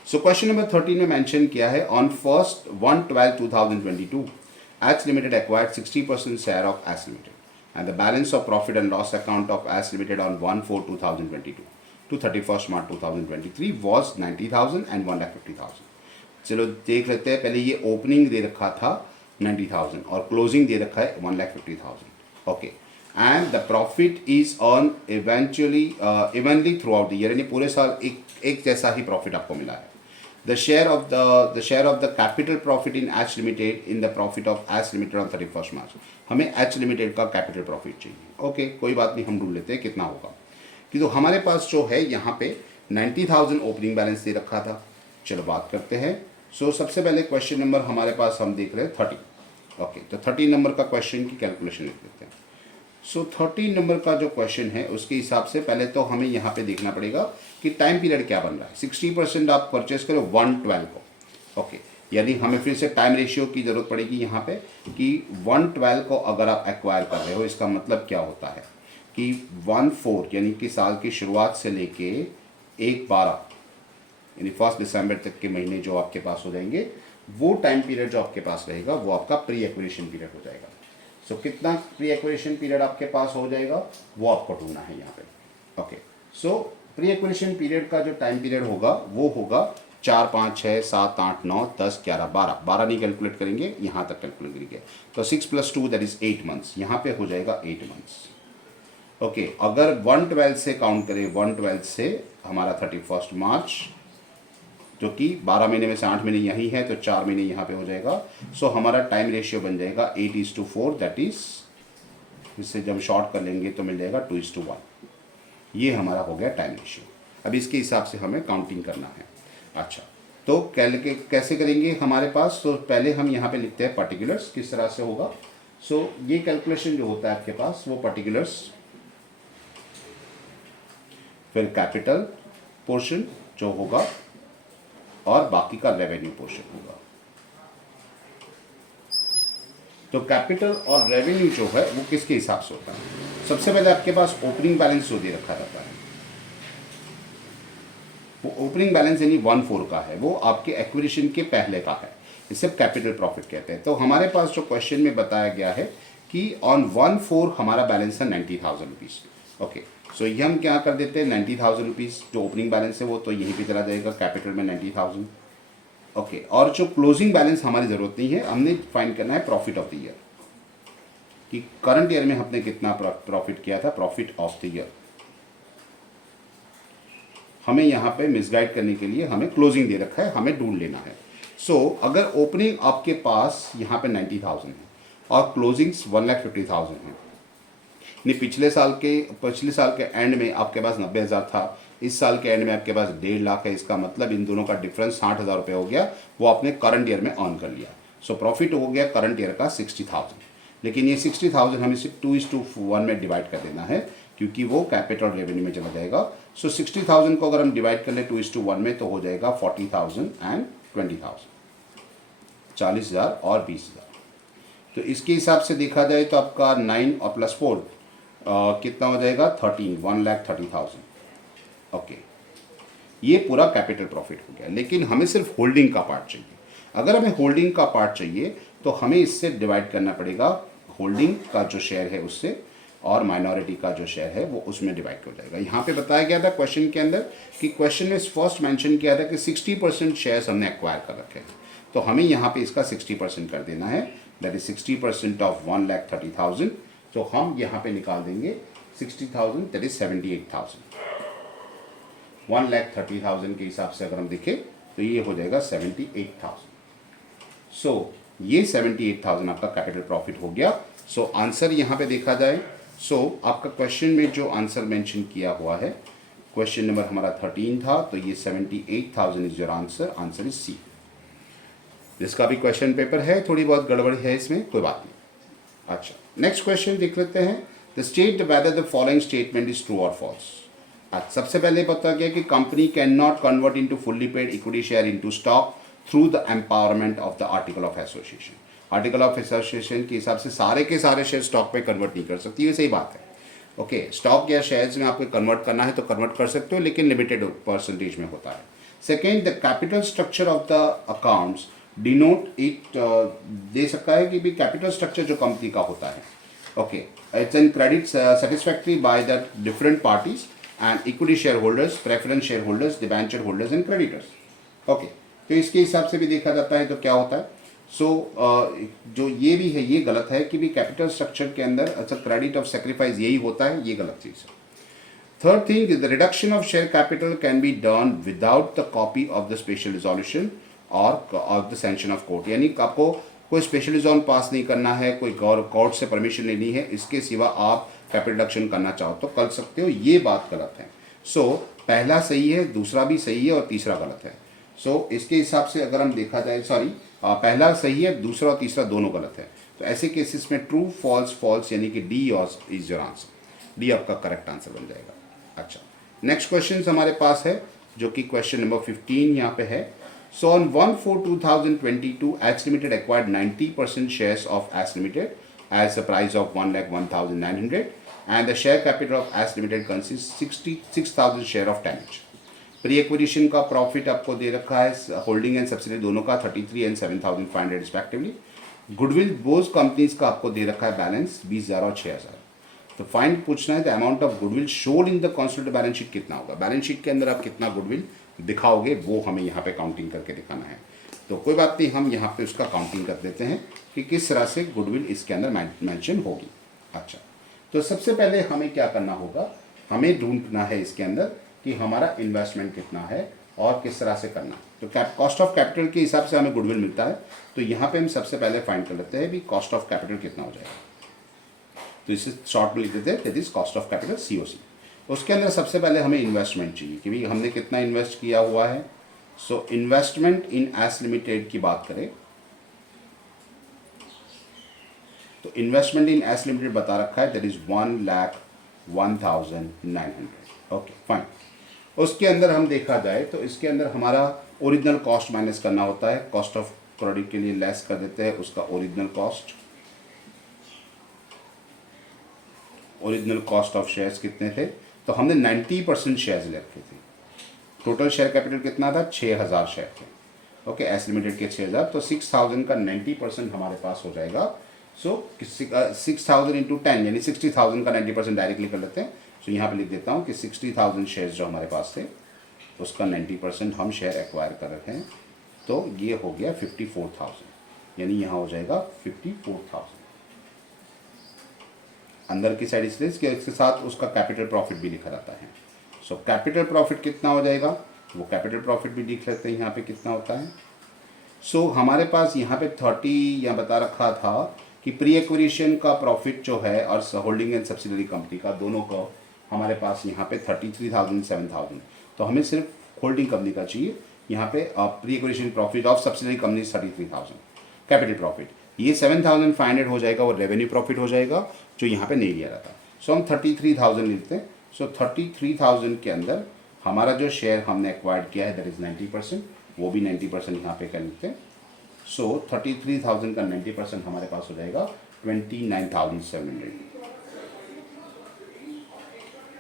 So question number 13 में मेंशन किया है on 1/12/2022 H limited acquired 60% share of H limited and the balance of profit and loss account of H limited on 1/4/2022 to 31 March 2023 was 90,000 and 1,50,000। चलो देख लेते हैं, पहले ये ओपनिंग दे रखा था 90,000 और क्लोजिंग दे रखा है 1,50,000। Okay, and the profit is on evenly through out the year, यानी पूरे साल एक जैसा ही प्रॉफिट आपको मिला है। The share of the capital profit in H limited in the profit of H limited on 31 मार्च, हमें एच लिमिटेड का कैपिटल प्रॉफिट चाहिए। ओके, कोई बात नहीं, हम ढूंढ लेते हैं कितना होगा। कि तो हमारे पास जो है यहाँ पे 90,000 ओपनिंग बैलेंस दे रखा था। चलो बात करते हैं। सो सबसे पहले क्वेश्चन नंबर हमारे पास हम देख रहे हैं 30। ओके, तो 30 नंबर का क्वेश्चन की कैलकुलेशन लिख लेते हैं। सो 13 नंबर का जो क्वेश्चन है उसके हिसाब से पहले तो हमें यहाँ पे देखना पड़ेगा कि टाइम पीरियड क्या बन रहा है। 60% आप परचेस करो 1/12 को। ओके, यानी हमें फिर से टाइम रेशियो की जरूरत पड़ेगी यहाँ पे कि 1/12 को अगर आप एक्वायर कर रहे हो, इसका मतलब क्या होता है कि 1/4 यानी कि साल की शुरुआत से लेके 1/12 यानी 1 दिसंबर तक के महीने जो आपके पास हो जाएंगे, वो टाइम पीरियड जो आपके पास रहेगा वो आपका प्री एक्विजिशन पीरियड हो जाएगा। सो कितना प्री एक्विजिशन पीरियड आपके पास हो जाएगा वो आपको ढूंढना है यहाँ पे। ओके, सो प्री एक्विजिशन पीरियड का जो टाइम पीरियड होगा वो होगा 4, 5, 6, 7, 8, 9, 10, 11, 12 नहीं कैलकुलेट करेंगे, यहाँ तक कैलकुलेट करेंगे। तो 6 + 2 दैट इज 8 मंथ्स, यहाँ पे हो जाएगा 8 मंथ्स। ओके, अगर 1/12 से काउंट करें, 1/12 से हमारा 31 मार्च, जो कि 12 महीने में से 8 महीने यही है, तो 4 महीने यहाँ पे हो जाएगा। सो हमारा टाइम रेशियो बन जाएगा 8:4, दैट इज, इससे जब शॉर्ट कर लेंगे तो मिल जाएगा 2:1। ये हमारा हो गया टाइम रेशियो। अब इसके हिसाब से हमें काउंटिंग करना है। अच्छा, तो कैसे करेंगे हमारे पास, तो पहले हम यहाँ पे लिखते हैं पर्टिकुलर्स, किस तरह से होगा। सो ये कैलकुलेशन जो होता है आपके पास वो पर्टिकुलर्स, फिर कैपिटल पोर्शन जो होगा और बाकी का रेवेन्यू पोर्शन होगा। तो कैपिटल और रेवेन्यू जो है वो किसके हिसाब से होता है। सबसे पहले आपके पास ओपनिंग बैलेंस जो दे रखा रहता है, वो ओपनिंग बैलेंस यानी 1/4 का है, वो आपके एक्विजिशन के पहले का है, इसे कैपिटल प्रॉफिट कहते हैं। तो हमारे पास जो क्वेश्चन में बताया गया है कि ऑन 1/4 हमारा बैलेंस है 90,000 रुपीज़। ओके, सो ये हम क्या कर देते हैं, 90,000 रुपीज़ जो ओपनिंग बैलेंस है वो तो यहीं पे चला जाएगा कैपिटल में 90,000। ओके, और जो क्लोजिंग बैलेंस हमारी ज़रूरत नहीं है, हमने फाइंड करना है प्रॉफिट ऑफ द ईयर, कि करंट ईयर में हमने कितना प्रॉफिट किया था, प्रॉफिट ऑफ द ईयर। हमें यहाँ पे मिसगाइड करने के लिए हमें क्लोजिंग दे रखा है, हमें ढूंढ लेना है। सो अगर ओपनिंग आपके पास यहाँ पे 90,000 है और क्लोजिंग्स 1,50,000 है, नहीं पिछले साल के एंड में आपके पास 90,000 था, इस साल के एंड में आपके पास 1.5 लाख है, इसका मतलब इन दोनों का डिफरेंस 60,000 रुपये हो गया, वो आपने करंट ईयर में ऑन कर लिया। सो प्रॉफिट हो गया करंट ईयर का 60,000, लेकिन ये 60,000 हमें सिर्फ 2:1 में डिवाइड कर देना है क्योंकि वो कैपिटल रेवेन्यू में चला जाएगा। सो 60,000 को अगर हम डिवाइड कर लें 2:1 में तो हो जाएगा 40,000 एंड 20,000, 40,000 और 20,000। तो इसके हिसाब से देखा जाए तो आपका 9 और +4 कितना हो जाएगा 13, 1,30,000। ओके, ये पूरा कैपिटल प्रॉफिट हो गया, लेकिन हमें सिर्फ होल्डिंग का पार्ट चाहिए। अगर हमें होल्डिंग का पार्ट चाहिए तो हमें इससे डिवाइड करना पड़ेगा, होल्डिंग का जो शेयर है उससे, और माइनॉरिटी का जो शेयर है वो उसमें डिवाइड हो जाएगा। यहाँ पे बताया गया था क्वेश्चन के अंदर कि क्वेश्चन में फर्स्ट मेंशन किया था कि 60% शेयर्स हमने एक्वायर कर रखे हैं, तो हमें यहाँ पे इसका 60% कर देना है, दैट इज 60% ऑफ 1,30,000। तो हम यहाँ पे निकाल देंगे 60,000, दैट इज 78,000। 1,30,000 के हिसाब से अगर हम देखें तो ये हो जाएगा 78,000। सो ये 78,000 आपका कैपिटल प्रॉफिट हो गया। सो आंसर यहाँ पे देखा जाए, सो आपका क्वेश्चन में जो आंसर मेंशन किया हुआ है, क्वेश्चन नंबर हमारा 13 था, तो ये 78,000 is your answer, answer is C. जिसका भी क्वेश्चन पेपर है थोड़ी बहुत गड़बड़ है इसमें, कोई बात नहीं। अच्छा, नेक्स्ट क्वेश्चन देख लेते हैं। The state whether the following statement is true और फॉल्स। आज सबसे पहले पता गया कि company can not convert into fully paid equity share into stock through the empowerment of the article of association. Article of association के हिसाब से सारे के सारे शेयर स्टॉक पे कन्वर्ट नहीं कर सकती, ये सही बात है। ओके, स्टॉक या शेयर्स में आपको कन्वर्ट करना है तो कन्वर्ट कर सकते हो, लेकिन लिमिटेड परसेंटेज में होता है। Second, the capital structure of the accounts denote it, दे सकता है कि भी कैपिटल स्ट्रक्चर जो कंपनी का होता है, okay, it's an credit satisfactory by the different parties and equity share holders, preference share holders, debenture holders and creditors. Okay, तो इसके हिसाब से भी देखा जाता है तो क्या होता है। सो जो ये भी है ये गलत है कि भी कैपिटल स्ट्रक्चर के अंदर अच्छा क्रेडिट ऑफ सेक्रीफाइस यही होता है, ये गलत चीज़ है। Third thing, the reduction of share capital can be done without the copy of the special resolution और of the sanction of court, यानी आपको कोई स्पेशल रिजोल्यूशन पास नहीं करना है, कोई कोर्ट से परमिशन लेनी है, इसके सिवा आप कैपिटल रिडक्शन करना चाहो तो कर सकते हो, ये बात गलत है। सो पहला सही है, दूसरा भी सही है और तीसरा गलत है। सो इसके हिसाब से अगर हम देखा जाए, सॉरी, पहला सही है, दूसरा और तीसरा दोनों गलत है। तो ऐसे केसेस में ट्रू फॉल्स फॉल्स यानी कि D is your answer, D आपका करेक्ट आंसर बन जाएगा। अच्छा, नेक्स्ट क्वेश्चन हमारे पास है जो कि क्वेश्चन नंबर 15 यहाँ पे है। So on 1/4/2022 H limited acquired 90% shares of H limited as a price of 1,01,900 and the share capital of H limited consist 66,000 share of 10 pre acquisition का प्रॉफिट आपको दे रखा है होल्डिंग एंड सब्सिडी दोनों का 33 and 7,500 respectively. Goodwill both companies का आपको दे रखा है बैलेंस 20,000 और 6,000। तो फाइंड पूछना है the amount of goodwill showed in the consolidated balance sheet कितना होगा, बैलेंस शीट के अंदर आप कितना गुडविल दिखाओगे वो हमें यहाँ पे काउंटिंग करके दिखाना है। तो कोई बात नहीं, हम यहाँ पे उसका काउंटिंग कर देते हैं कि किस तरह से गुडविल इसके अंदर मैंशन होगी। अच्छा, तो सबसे पहले हमें क्या करना होगा, हमें ढूंढना है इसके अंदर कि हमारा इन्वेस्टमेंट कितना है और किस तरह से करना है। तो कॉस्ट ऑफ कैपिटल के हिसाब से हमें गुडविल मिलता है, तो यहाँ पे हम सबसे पहले फाइंड कर लेते हैं भी कॉस्ट ऑफ कैपिटल कितना हो जाएगा। तो इसे शॉर्ट में लिख देते हैं that is cost of capital COC। उसके अंदर सबसे पहले हमें इन्वेस्टमेंट चाहिए कि भाई हमने कितना इन्वेस्ट किया हुआ है। सो इन्वेस्टमेंट इन एस लिमिटेड की बात करें तो इन्वेस्टमेंट इन एस लिमिटेड बता रखा है दैट इज 1,01,900। Okay fine. उसके अंदर हम देखा जाए तो इसके अंदर हमारा ओरिजिनल कॉस्ट माइनस करना होता है, कॉस्ट ऑफ प्रोडक्ट के लिए लेस कर देते हैं उसका original cost. Original cost of shares कितने थे, तो हमने 90% शेयर्स रखे थे। टोटल शेयर कैपिटल कितना था, 6,000 शेयर थे। ओके, एस लिमिटेड के 6,000, तो 6,000 का 90% हमारे पास हो जाएगा। सो 6,000 इंटू 10 यानी 60,000 का 90% डायरेक्टली कर लेते हैं। सो यहाँ पे लिख देता हूँ कि 60,000 शेयर्स जो हमारे पास थे उसका 90% हम शेयर एक्वायर कर रहे हैं, तो ये हो गया 54,000, यानी यहाँ हो जाएगा 54,000 अंदर की साइड, इसलिए कि इसके साथ उसका कैपिटल प्रॉफिट भी लिखा जाता है। सो कैपिटल प्रॉफिट कितना हो जाएगा, वो कैपिटल प्रॉफिट भी लिख लेते हैं यहाँ पे कितना होता है। सो हमारे पास यहाँ पे 30 यहाँ बता रखा था कि प्री एक्विजिशन का प्रॉफिट जो है और होल्डिंग एंड सब्सिडरी कंपनी का दोनों का हमारे पास यहाँ पे 33,000 7,000, तो हमें सिर्फ होल्डिंग कंपनी का चाहिए। यहाँ पे pre acquisition profit of subsidiary company 33,000, capital profit ये 7,500 हो जाएगा, और रेवेन्यू प्रॉफिट हो जाएगा जो यहाँ पे नहीं लिया जाता। सो हम 33,000 लेते हैं। सो 33,000 के अंदर हमारा जो शेयर हमने एक्वायर्ड किया है दैट इज 90%, वो भी 90% यहाँ पे कर लेते हैं। सो 33,000 का 90% हमारे पास हो जाएगा 29,700,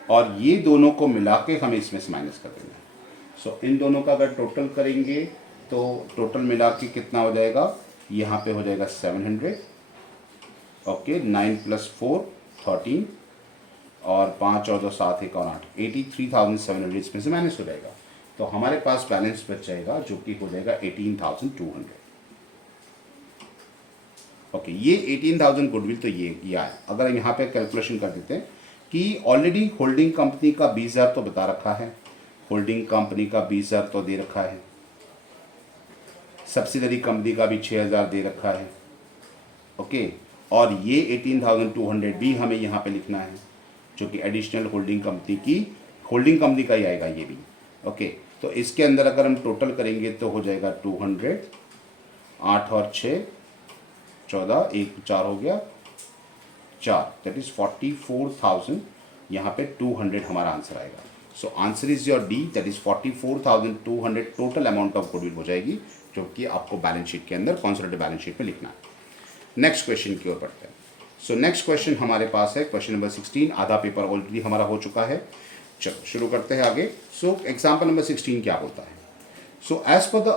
और ये दोनों को मिला के हमें इसमें से माइनस कर देना है। सो इन दोनों का अगर टोटल करेंगे तो टोटल मिला के कितना हो जाएगा, यहाँ पे हो जाएगा 700। ओके, 9 + 4 13 और 5 और 2 7 1 और 8 83,700 इसमें से माइनस हो जाएगा। तो हमारे पास बैलेंस बच जाएगा जो कि हो जाएगा 18,200। ओके, ये 18,000 गुडविल तो ये आया। अगर यहाँ पे कैलकुलेशन कर देते हैं कि ऑलरेडी होल्डिंग कंपनी का 20,000 तो बता रखा है, होल्डिंग कंपनी का 20,000 तो दे रखा है, सब्सिडरी कंपनी का भी 6,000 दे रखा है। ओके, और ये 18,200 भी हमें यहाँ पे लिखना है जो कि एडिशनल होल्डिंग कंपनी का ही आएगा ये भी। ओके, तो इसके अंदर अगर हम टोटल करेंगे तो हो जाएगा 200, 8 और 6 14, 1 4 हो गया 4, दैट इज 44,000। यहाँ पे 200 हमारा आंसर आएगा। सो answer is your D, that is 44,200 total amount of goodwill हो जाएगी जो कि आपको बैलेंस शीट के अंदर कंसोलिडेटेड बैलेंस शीट में लिखना है। नेक्स्ट क्वेश्चन की ओर बढ़ते हैं। सो नेक्स्ट क्वेश्चन हमारे पास है क्वेश्चन नंबर 16। आधा पेपर ऑलरेडी हमारा हो चुका है। चलो शुरू करते हैं आगे। सो एग्जाम्पल नंबर 16 क्या बोलता है? So as per the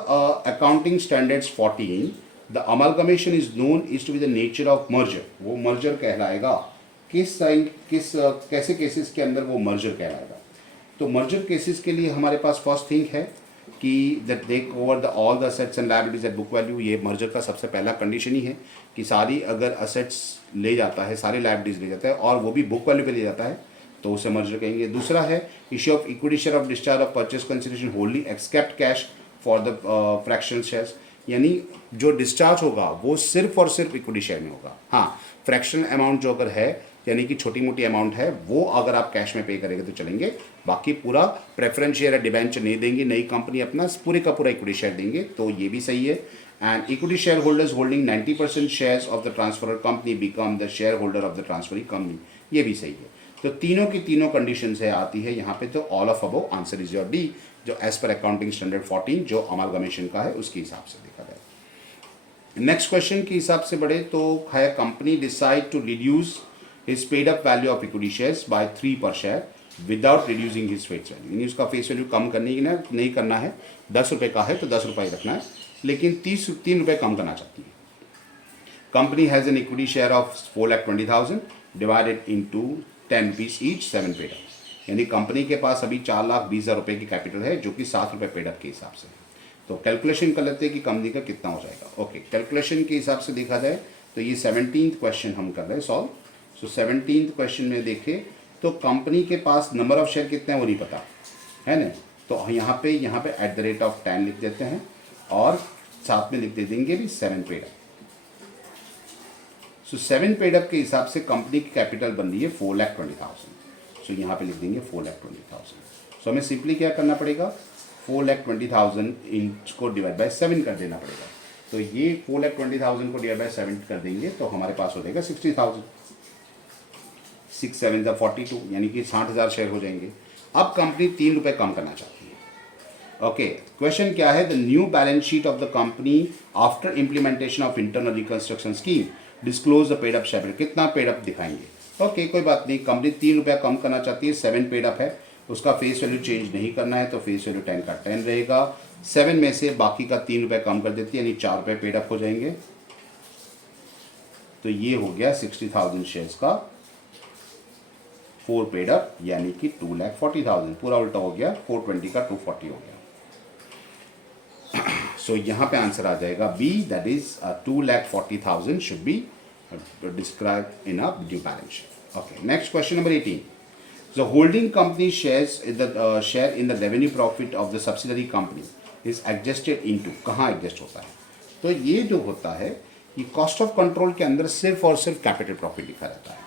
accounting standards 14 the amalgamation is known is to be the nature of merger. वो मर्जर कहलाएगा कैसे केसेस के अंदर वो मर्जर कहलाएगा? तो मर्जर केसेस के लिए हमारे पास फर्स्ट थिंग है कि that take over the all the assets and liabilities at book value. ये मर्जर का सबसे पहला कंडीशन ही है कि सारी अगर असेट्स ले जाता है, सारी लायबिलिटीज ले जाता है और वो भी बुक वैल्यू पे ले जाता है तो उसे मर्जर कहेंगे। दूसरा है issue of equity share of discharge of purchase consideration होल्डली except cash for the fractional shares. यानी जो डिस्चार्ज होगा वो सिर्फ और सिर्फ इक्विटी शेयर में होगा। हाँ, फ्रैक्शनल अमाउंट जो अगर है यानी कि छोटी मोटी अमाउंट है वो अगर आप कैश में पे करेंगे तो चलेंगे, बाकी पूरा प्रेफरेंस शेयर या डिबेंचर नहीं देंगे, नई कंपनी अपना पूरे का पूरा इक्विटी शेयर देंगे तो ये भी सही है। And equity share holders holding 90% shares of the transfer company become the share holder of the transferring company, ये भी सही है। तो तीनों की तीनों कंडीशन है आती है यहाँ पे। तो all of above answer is your D, जो एज पर अकाउंटिंग स्टैंडर्ड 14 जो अमालगमेशन का है उसके हिसाब से देखा जाए। नेक्स्ट क्वेश्चन के हिसाब से बढ़े तो है company decide to reduce his paid up value of equity shares by 3 per share without reducing his face value। यानी उसका फेस वैल्यू कम करने की नहीं करना है। 10 रुपये का है तो 10 रुपये रखना है, लेकिन 3 रुपये कम करना चाहती है। Company has an equity share of 4,20,000 divided into 10 rupees each, 7 paid up. यानी कंपनी के पास अभी 4,20,000 रुपये की कैपिटल है जो कि 7 रुपये पेड अप के हिसाब से। तो कैलकुलेशन कर लेते हैं कि कंपनी का कितना हो जाएगा। ओके, कैलकुलेशन के हिसाब से देखा जाए तो ये 17th क्वेश्चन हम कर रहे हैं सॉल्व। सो 17th क्वेश्चन में देखें तो कंपनी के पास नंबर ऑफ शेयर कितने हैं वो नहीं पता है ना, तो यहाँ पे एट द रेट ऑफ 10 लिख देते हैं और साथ में लिख दे देंगे भी 7 पेड अप। सो 7 पेड अप के हिसाब से कंपनी की कैपिटल बन रही है 4,20,000। सो यहाँ पे लिख देंगे 4,20,000। सो हमें सिंपली क्या करना पड़ेगा, 4,20,000 को डिवाइड बाय 7 कर देना पड़ेगा। तो ये 4,20,000 को डिवाइड बाय 7 कर देंगे तो हमारे पास हो जाएगा 60,000। 6 7 42, यानी कि 60,000 शेयर हो जाएंगे। अब कंपनी 3 रुपये कम करना चाहती है। ओके, क्वेश्चन क्या है, the new balance sheet of the company after implementation of internal reconstruction scheme disclose the paid up share. कितना पेड अप दिखाएंगे? ओके, कोई बात नहीं, कंपनी 3 रुपया कम करना चाहती है, 7 पेड अप है, उसका फेस वैल्यू चेंज नहीं करना है तो फेस वैल्यू 10 का 10 रहेगा। 7 में से बाकी का 3 रुपये कम कर देती है यानी 4 रुपये पेड अप हो जाएंगे। तो ये हो गया 60,000 शेयर्स का 4 पेड अप यानी कि 2,40,000। पूरा उल्टा हो गया, 420 का 240 हो गया। सो यहाँ पे आंसर आ जाएगा B, that is 2,40,000 should be describe in a due balance sheet. Okay, next question number 18। So holding company shares in the share in the revenue profit of the subsidiary company is adjusted into, कहाँ एडजस्ट होता है? तो ये जो होता है ये कॉस्ट ऑफ कंट्रोल के अंदर सिर्फ और सिर्फ कैपिटल प्रॉफिट लिखा रहता है,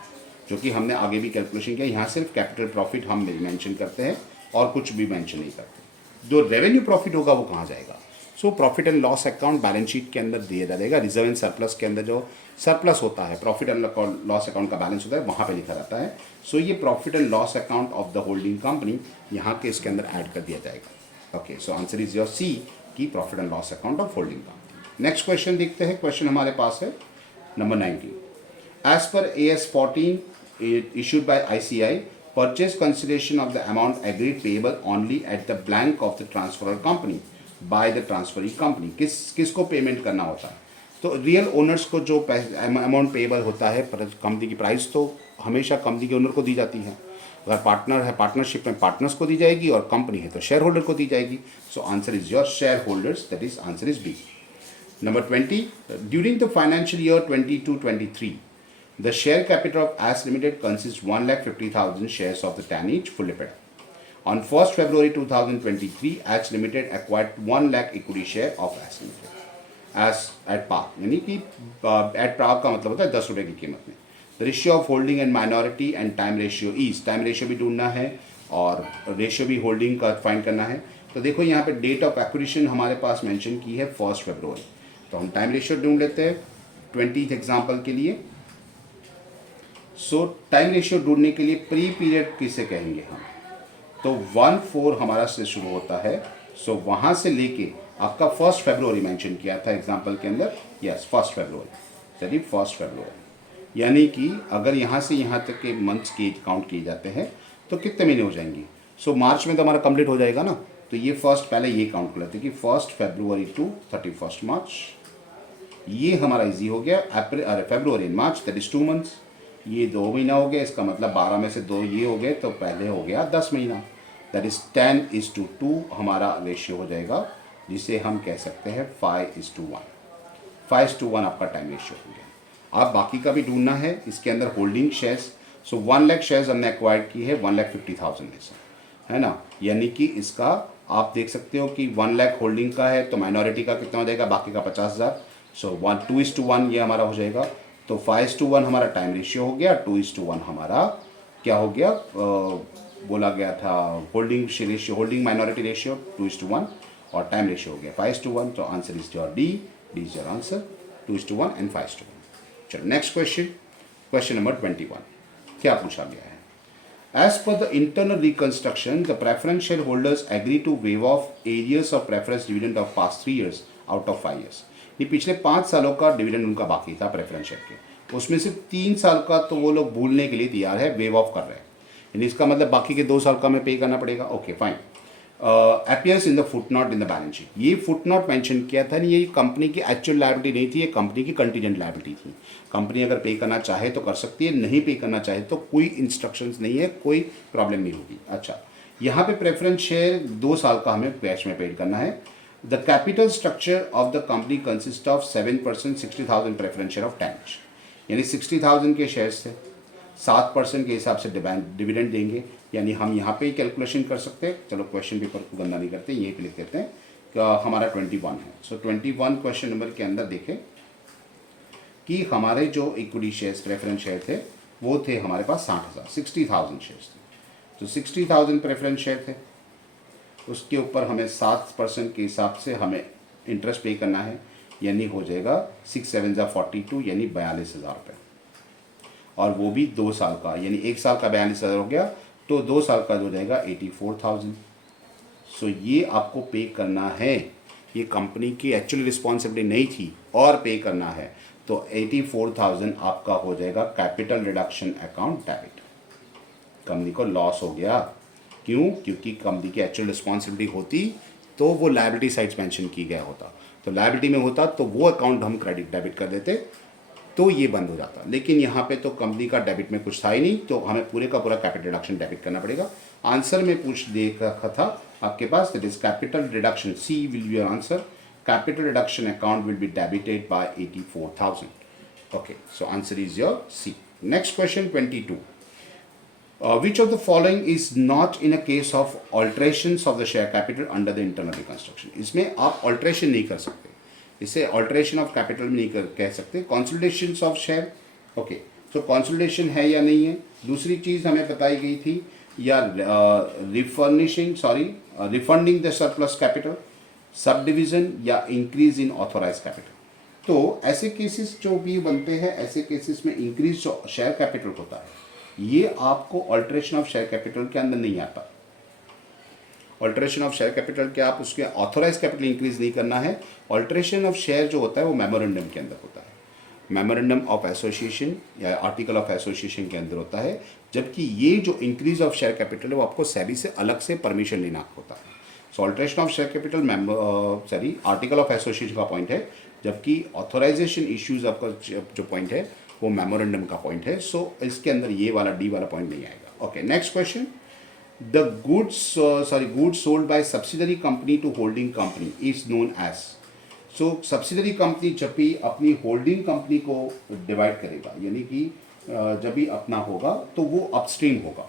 जो कि हमने आगे भी कैलकुलेशन किया। यहाँ सिर्फ कैपिटल प्रॉफिट हम मेंशन करते हैं और कुछ भी मेंशन नहीं करते। जो रेवेन्यू प्रॉफिट होगा वो कहाँ जाएगा? So profit and loss account balance sheet के अंदर दिया जाएगा। रिजर्व एंड सरप्लस के अंदर जो सरप्लस होता है, प्रॉफिट एंड लॉस अकाउंट का बैलेंस होता है, वहाँ पे लिखा रहता है। सो ये profit and loss account of the holding company यहाँ के इसके अंदर ऐड कर दिया जाएगा। Okay, so answer is your C की profit and loss account of holding company. Next question देखते हैं। क्वेश्चन हमारे पास है number 19। As per AS 14 issued by ICI, purchase consideration of the amount agreed payable only at the blank of the transferor company by the transferee company। किसको पेमेंट करना होता है? तो रियल ओनर्स को जो अमाउंट पेएबल होता है, कंपनी की प्राइस तो हमेशा कंपनी के ओनर को दी जाती है। अगर पार्टनर है, पार्टनरशिप में पार्टनर्स को दी जाएगी, और कंपनी है तो शेयर होल्डर को दी जाएगी। So answer is your share holders, that is answer is B. Number 20, during the financial year 22-23 the share capital of AS Limited consists 1,50,000 shares of the TAN each fully paid up. On 1st February 2023, AS Limited acquired 1 lakh equity share of AS Limited as at par, यानी कि at par का मतलब होता है 10 रुपये की कीमत में। The ratio of holding and minority and time ratio is, time ratio भी ढूंढना है और रेशियो भी होल्डिंग का फाइंड करना है। तो देखो यहाँ पे डेट ऑफ एक्विजिशन हमारे पास मेंशन की है 1 फरवरी, तो हम टाइम रेशियो ढूंढ लेते हैं 20th एग्जाम्पल के लिए। सो टाइम रेशियो ढूंढने के लिए प्री पीरियड किसे कहेंगे हम? तो 1-4 हमारा से शुरू होता है। सो वहाँ से लेके आपका 1 फरवरी मेंशन किया था एग्जाम्पल के अंदर, यस 1 फरवरी। चलिए 1 फरवरी, यानी कि अगर यहाँ से यहाँ तक के मंथ्स के काउंट किए जाते हैं तो कितने महीने हो जाएंगे? सो मार्च में तो हमारा कंप्लीट हो जाएगा ना, तो ये फर्स्ट पहले ये काउंट कर लेते हैं कि 1 फरवरी टू 31 मार्च, ये हमारा इजी हो गया। अप्रैल, अरे February and March, that is 2 months, ये 2 महीना हो गया, इसका मतलब 12 में से 2 ये हो गए तो पहले हो गया 10 महीना, दैट इज 10:2 हमारा रेशियो हो जाएगा, जिसे हम कह सकते हैं 5:1। 5:1 आपका टाइम रेशियो हो गया। आप बाकी का भी ढूंढना है, इसके अंदर होल्डिंग शेयर्स, सो 1 लाख शेयर्स हमने एक्वायर्ड की है 1,50,000 में से, है ना, यानी कि इसका आप देख सकते हो कि 1 लाख होल्डिंग का है तो माइनॉरिटी का कितना हो जाएगा, बाकी का 50,000, सो 2:1 ये हमारा हो जाएगा। तो 5:1 हमारा टाइम रेशियो हो गया, 2:1 हमारा क्या हो गया, बोला गया था holding ratio, holding minority ratio 2:1 और टाइम रेशियो हो गया 5:1। तो answer is your D is your answer, 2:1 and 5:1। चलो नेक्स्ट क्वेश्चन, क्वेश्चन नंबर 21 क्या पूछा गया है? As per the internal reconstruction, the preference shareholders agree to waive off arrears of preference dividend of past 3 years out of 5 years। ये पिछले 5 सालों का डिविडेंड उनका बाकी था प्रेफरेंस शेयर के, उसमें सिर्फ 3 साल का तो वो लोग भूलने के लिए तैयार है, वेव ऑफ कर रहे हैं, यानी इसका मतलब बाकी के 2 साल का हमें पे करना पड़ेगा। Okay fine, appears in the footnote in the balance sheet, ये फुटनोट मेंशन किया था, ये कंपनी की एक्चुअल लायबिलिटी नहीं थी, ये कंपनी की कंटीजेंट लायबिलिटी थी। कंपनी अगर पे करना चाहे तो कर सकती है, नहीं पे करना चाहे तो कोई इंस्ट्रक्शंस नहीं है, कोई प्रॉब्लम नहीं होगी। अच्छा, यहाँ पे प्रेफरेंस शेयर 2 साल का हमें कैश में पेड करना है। The capital structure of the company consist of 7% 60,000 preference share of 10, यानी 60,000 के शेयर्स थे, 7% के हिसाब से डिविडेंड देंगे, यानी हम यहाँ पे ही कैलकुलेशन कर सकते हैं। चलो क्वेश्चन पेपर को गंदा नहीं करते, यहीं पे लिख देते हैं कि हमारा 21 है। सो 21 क्वेश्चन नंबर के अंदर देखें कि हमारे जो इक्विटी शेयर्स प्रेफरेंस शेयर थे वो थे हमारे पास 60,000 शेयर्स थे, तो 60,000 प्रेफरेंस शेयर थे, उसके ऊपर हमें 7% के हिसाब से हमें इंटरेस्ट पे करना है, यानी हो जाएगा 6 7 42, यानी 42,000 रुपये, और वो भी 2 साल का, यानी 1 साल का 42,000 हो गया, तो 2 साल का हो जाएगा 84,000। सो ये आपको पे करना है, ये कंपनी की एक्चुअली रिस्पॉन्सिबिलिटी नहीं थी और पे करना है, तो 84,000 आपका हो जाएगा capital reduction account debit. Company को लॉस हो गया, क्यों? क्योंकि कंपनी की एक्चुअल रिस्पॉन्सिबिलिटी होती तो वो लायबिलिटी साइड्स मेंशन की गया होता, तो लायबिलिटी में होता तो वो अकाउंट हम क्रेडिट डेबिट कर देते तो ये बंद हो जाता, लेकिन यहाँ पे तो कंपनी का डेबिट में कुछ था ही नहीं, तो हमें पूरे का पूरा कैपिटल रिडक्शन डेबिट करना पड़ेगा। आंसर में पूछ देखा था आपके पास, that is capital reduction, C will be your answer, capital reduction account will be debited by 84,000। Okay, so answer is your C. Next question 22, which of the following is not in a case of alterations of the share capital under the internal reconstruction? इसमें आप ऑल्ट्रेशन नहीं कर सकते, इसे ऑल्ट्रेशन ऑफ कैपिटल में नहीं कह सकते। कॉन्सोलिडेशन ऑफ शेयर, ओके, तो कॉन्सोलिडेशन है या नहीं है। दूसरी चीज़ हमें बताई गई थी, या refunding the surplus capital, sub division, या इंक्रीज इन ऑथोराइज कैपिटल। तो ऐसे केसेस जो भी बनते हैं, ऐसे केसेस में इंक्रीज जो शेयर कैपिटल होता है ये आपको ऑल्ट्रेशन ऑफ शेयर कैपिटल के अंदर नहीं आता। ऑल्ट्रेशन ऑफ शेयर कैपिटल के आप उसके ऑथोराइज कैपिटल इंक्रीज नहीं करना है। ऑल्ट्रेशन ऑफ शेयर जो होता है वो मेमोरेंडम के अंदर होता है, मेमोरेंडम ऑफ एसोसिएशन या आर्टिकल ऑफ एसोसिएशन के अंदर होता है, जबकि ये जो इंक्रीज ऑफ शेयर कैपिटल है वो आपको सेबी से अलग से परमिशन लेना होता है। So alteration of share capital article of association का पॉइंट है, जबकि ऑथोराइजेशन इश्यूज आपका जो पॉइंट है वो मेमोरेंडम का पॉइंट है। सो इसके अंदर ये वाला डी वाला पॉइंट नहीं आएगा। Okay, next question, the goods sold by subsidiary company to holding company is known as. So subsidiary company जब भी अपनी होल्डिंग कंपनी को डिवाइड करेगा, यानी कि जब भी अपना होगा तो वो अपस्ट्रीम होगा।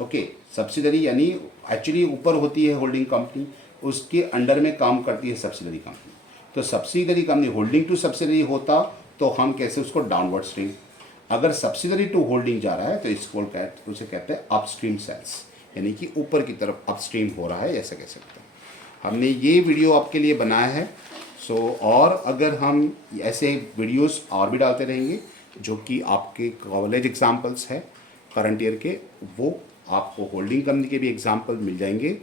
ओके, सब्सिडरी यानी एक्चुअली ऊपर होती है होल्डिंग कंपनी, उसके अंडर में काम करती है सब्सिडरी कंपनी। तो subsidiary company holding to subsidiary होता तो हम कैसे उसको डाउनवर्ड स्ट्रीम, अगर सब्सिडरी टू होल्डिंग जा रहा है तो इसको उसे कहते हैं अपस्ट्रीम सेल्स, यानी कि ऊपर की तरफ अपस्ट्रीम हो रहा है, ऐसा कह सकते हैं। हमने ये वीडियो आपके लिए बनाया है। सो और अगर हम ऐसे वीडियोस और भी डालते रहेंगे जो कि आपके कॉलेज एग्जाम्पल्स हैं करंट ईयर के, वो आपको होल्डिंग कंपनी के भी एग्जाम्पल मिल जाएंगे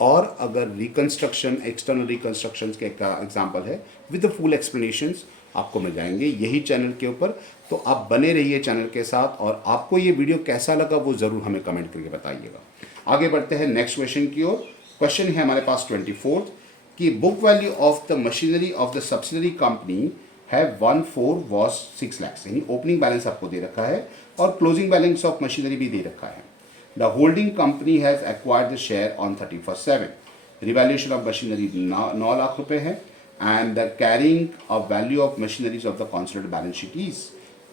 और अगर रिकंस्ट्रक्शन, एक्सटर्नल रिकंस्ट्रक्शन के एग्जाम्पल है विद द फुल एक्सप्लेनेशंस आपको मिल जाएंगे यही चैनल के ऊपर। तो आप बने रहिए चैनल के साथ, और आपको ये वीडियो कैसा लगा वो ज़रूर हमें कमेंट करके बताइएगा। आगे बढ़ते हैं नेक्स्ट क्वेश्चन की ओर। क्वेश्चन है हमारे पास 24 कि book value of the machinery of the subsidiary company है 1/4 वॉज 6 लाख, यानी ओपनिंग बैलेंस आपको दे रखा है और क्लोजिंग बैलेंस ऑफ मशीनरी भी दे रखा है। The holding company has acquired the share on 31/7। Revaluation of machinery 9 lakh रुपए है and the carrying of value of machineries of the considered balance sheet is.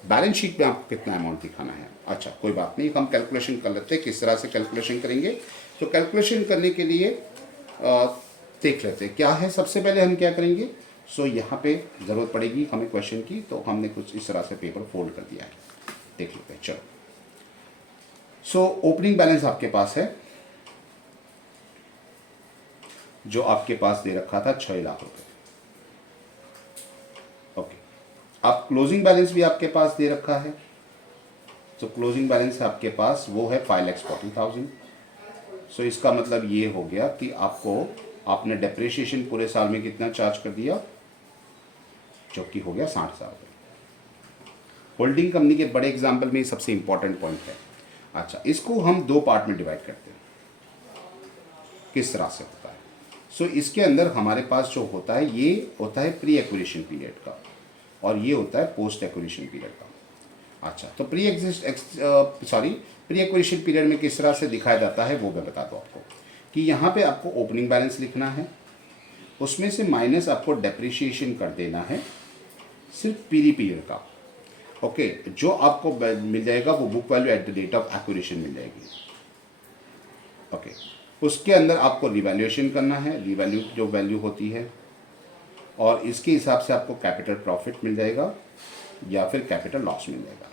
Balance sheet में आपको कितना अमाउंट दिखाना है। अच्छा कोई बात नहीं, हम कैलकुलेशन कर लेते हैं किस तरह से कैलकुलेशन करेंगे। तो कैलकुलेशन करने के लिए देख लेते हैं क्या है। सबसे पहले हम क्या करेंगे, यहाँ पे ज़रूरत पड़ेगी हमें क्वेश्चन की, तो हमने कुछ इस तरह से पेपर फोल्ड कर दिया है, देख लेते हैं। चलो ओपनिंग बैलेंस आपके पास है जो आपके पास दे रखा था 6 लाख रुपए। ओके, अब क्लोजिंग बैलेंस भी आपके पास दे रखा है, तो क्लोजिंग बैलेंस आपके पास वो है 5,40,000। इसका मतलब ये हो गया कि आपने डेप्रिसिएशन पूरे साल में कितना चार्ज कर दिया, जो कि हो गया 60,000 रुपये। होल्डिंग कंपनी के बड़े एग्जाम्पल में सबसे इंपॉर्टेंट पॉइंट है। अच्छा, इसको हम 2 पार्ट में डिवाइड करते हैं। किस तरह से होता है? इसके अंदर हमारे पास जो होता है ये होता है प्री एक्विजिशन पीरियड का, और ये होता है पोस्ट एक्विजिशन पीरियड का। अच्छा, तो प्री एक्विजिशन पीरियड में किस तरह से दिखाया जाता है वो मैं बता दूँ आपको कि यहाँ पे आपको ओपनिंग बैलेंस लिखना है, उसमें से माइनस आपको डेप्रिसिएशन कर देना है सिर्फ पीरी पीरियड का। ओके, जो आपको मिल जाएगा वो book value at the date of acquisition मिल जाएगी। ओके, उसके अंदर आपको रिवैल्यूएशन करना है, रिवैल्यू जो वैल्यू होती है, और इसके हिसाब से आपको कैपिटल प्रॉफिट मिल जाएगा या फिर कैपिटल लॉस मिल जाएगा।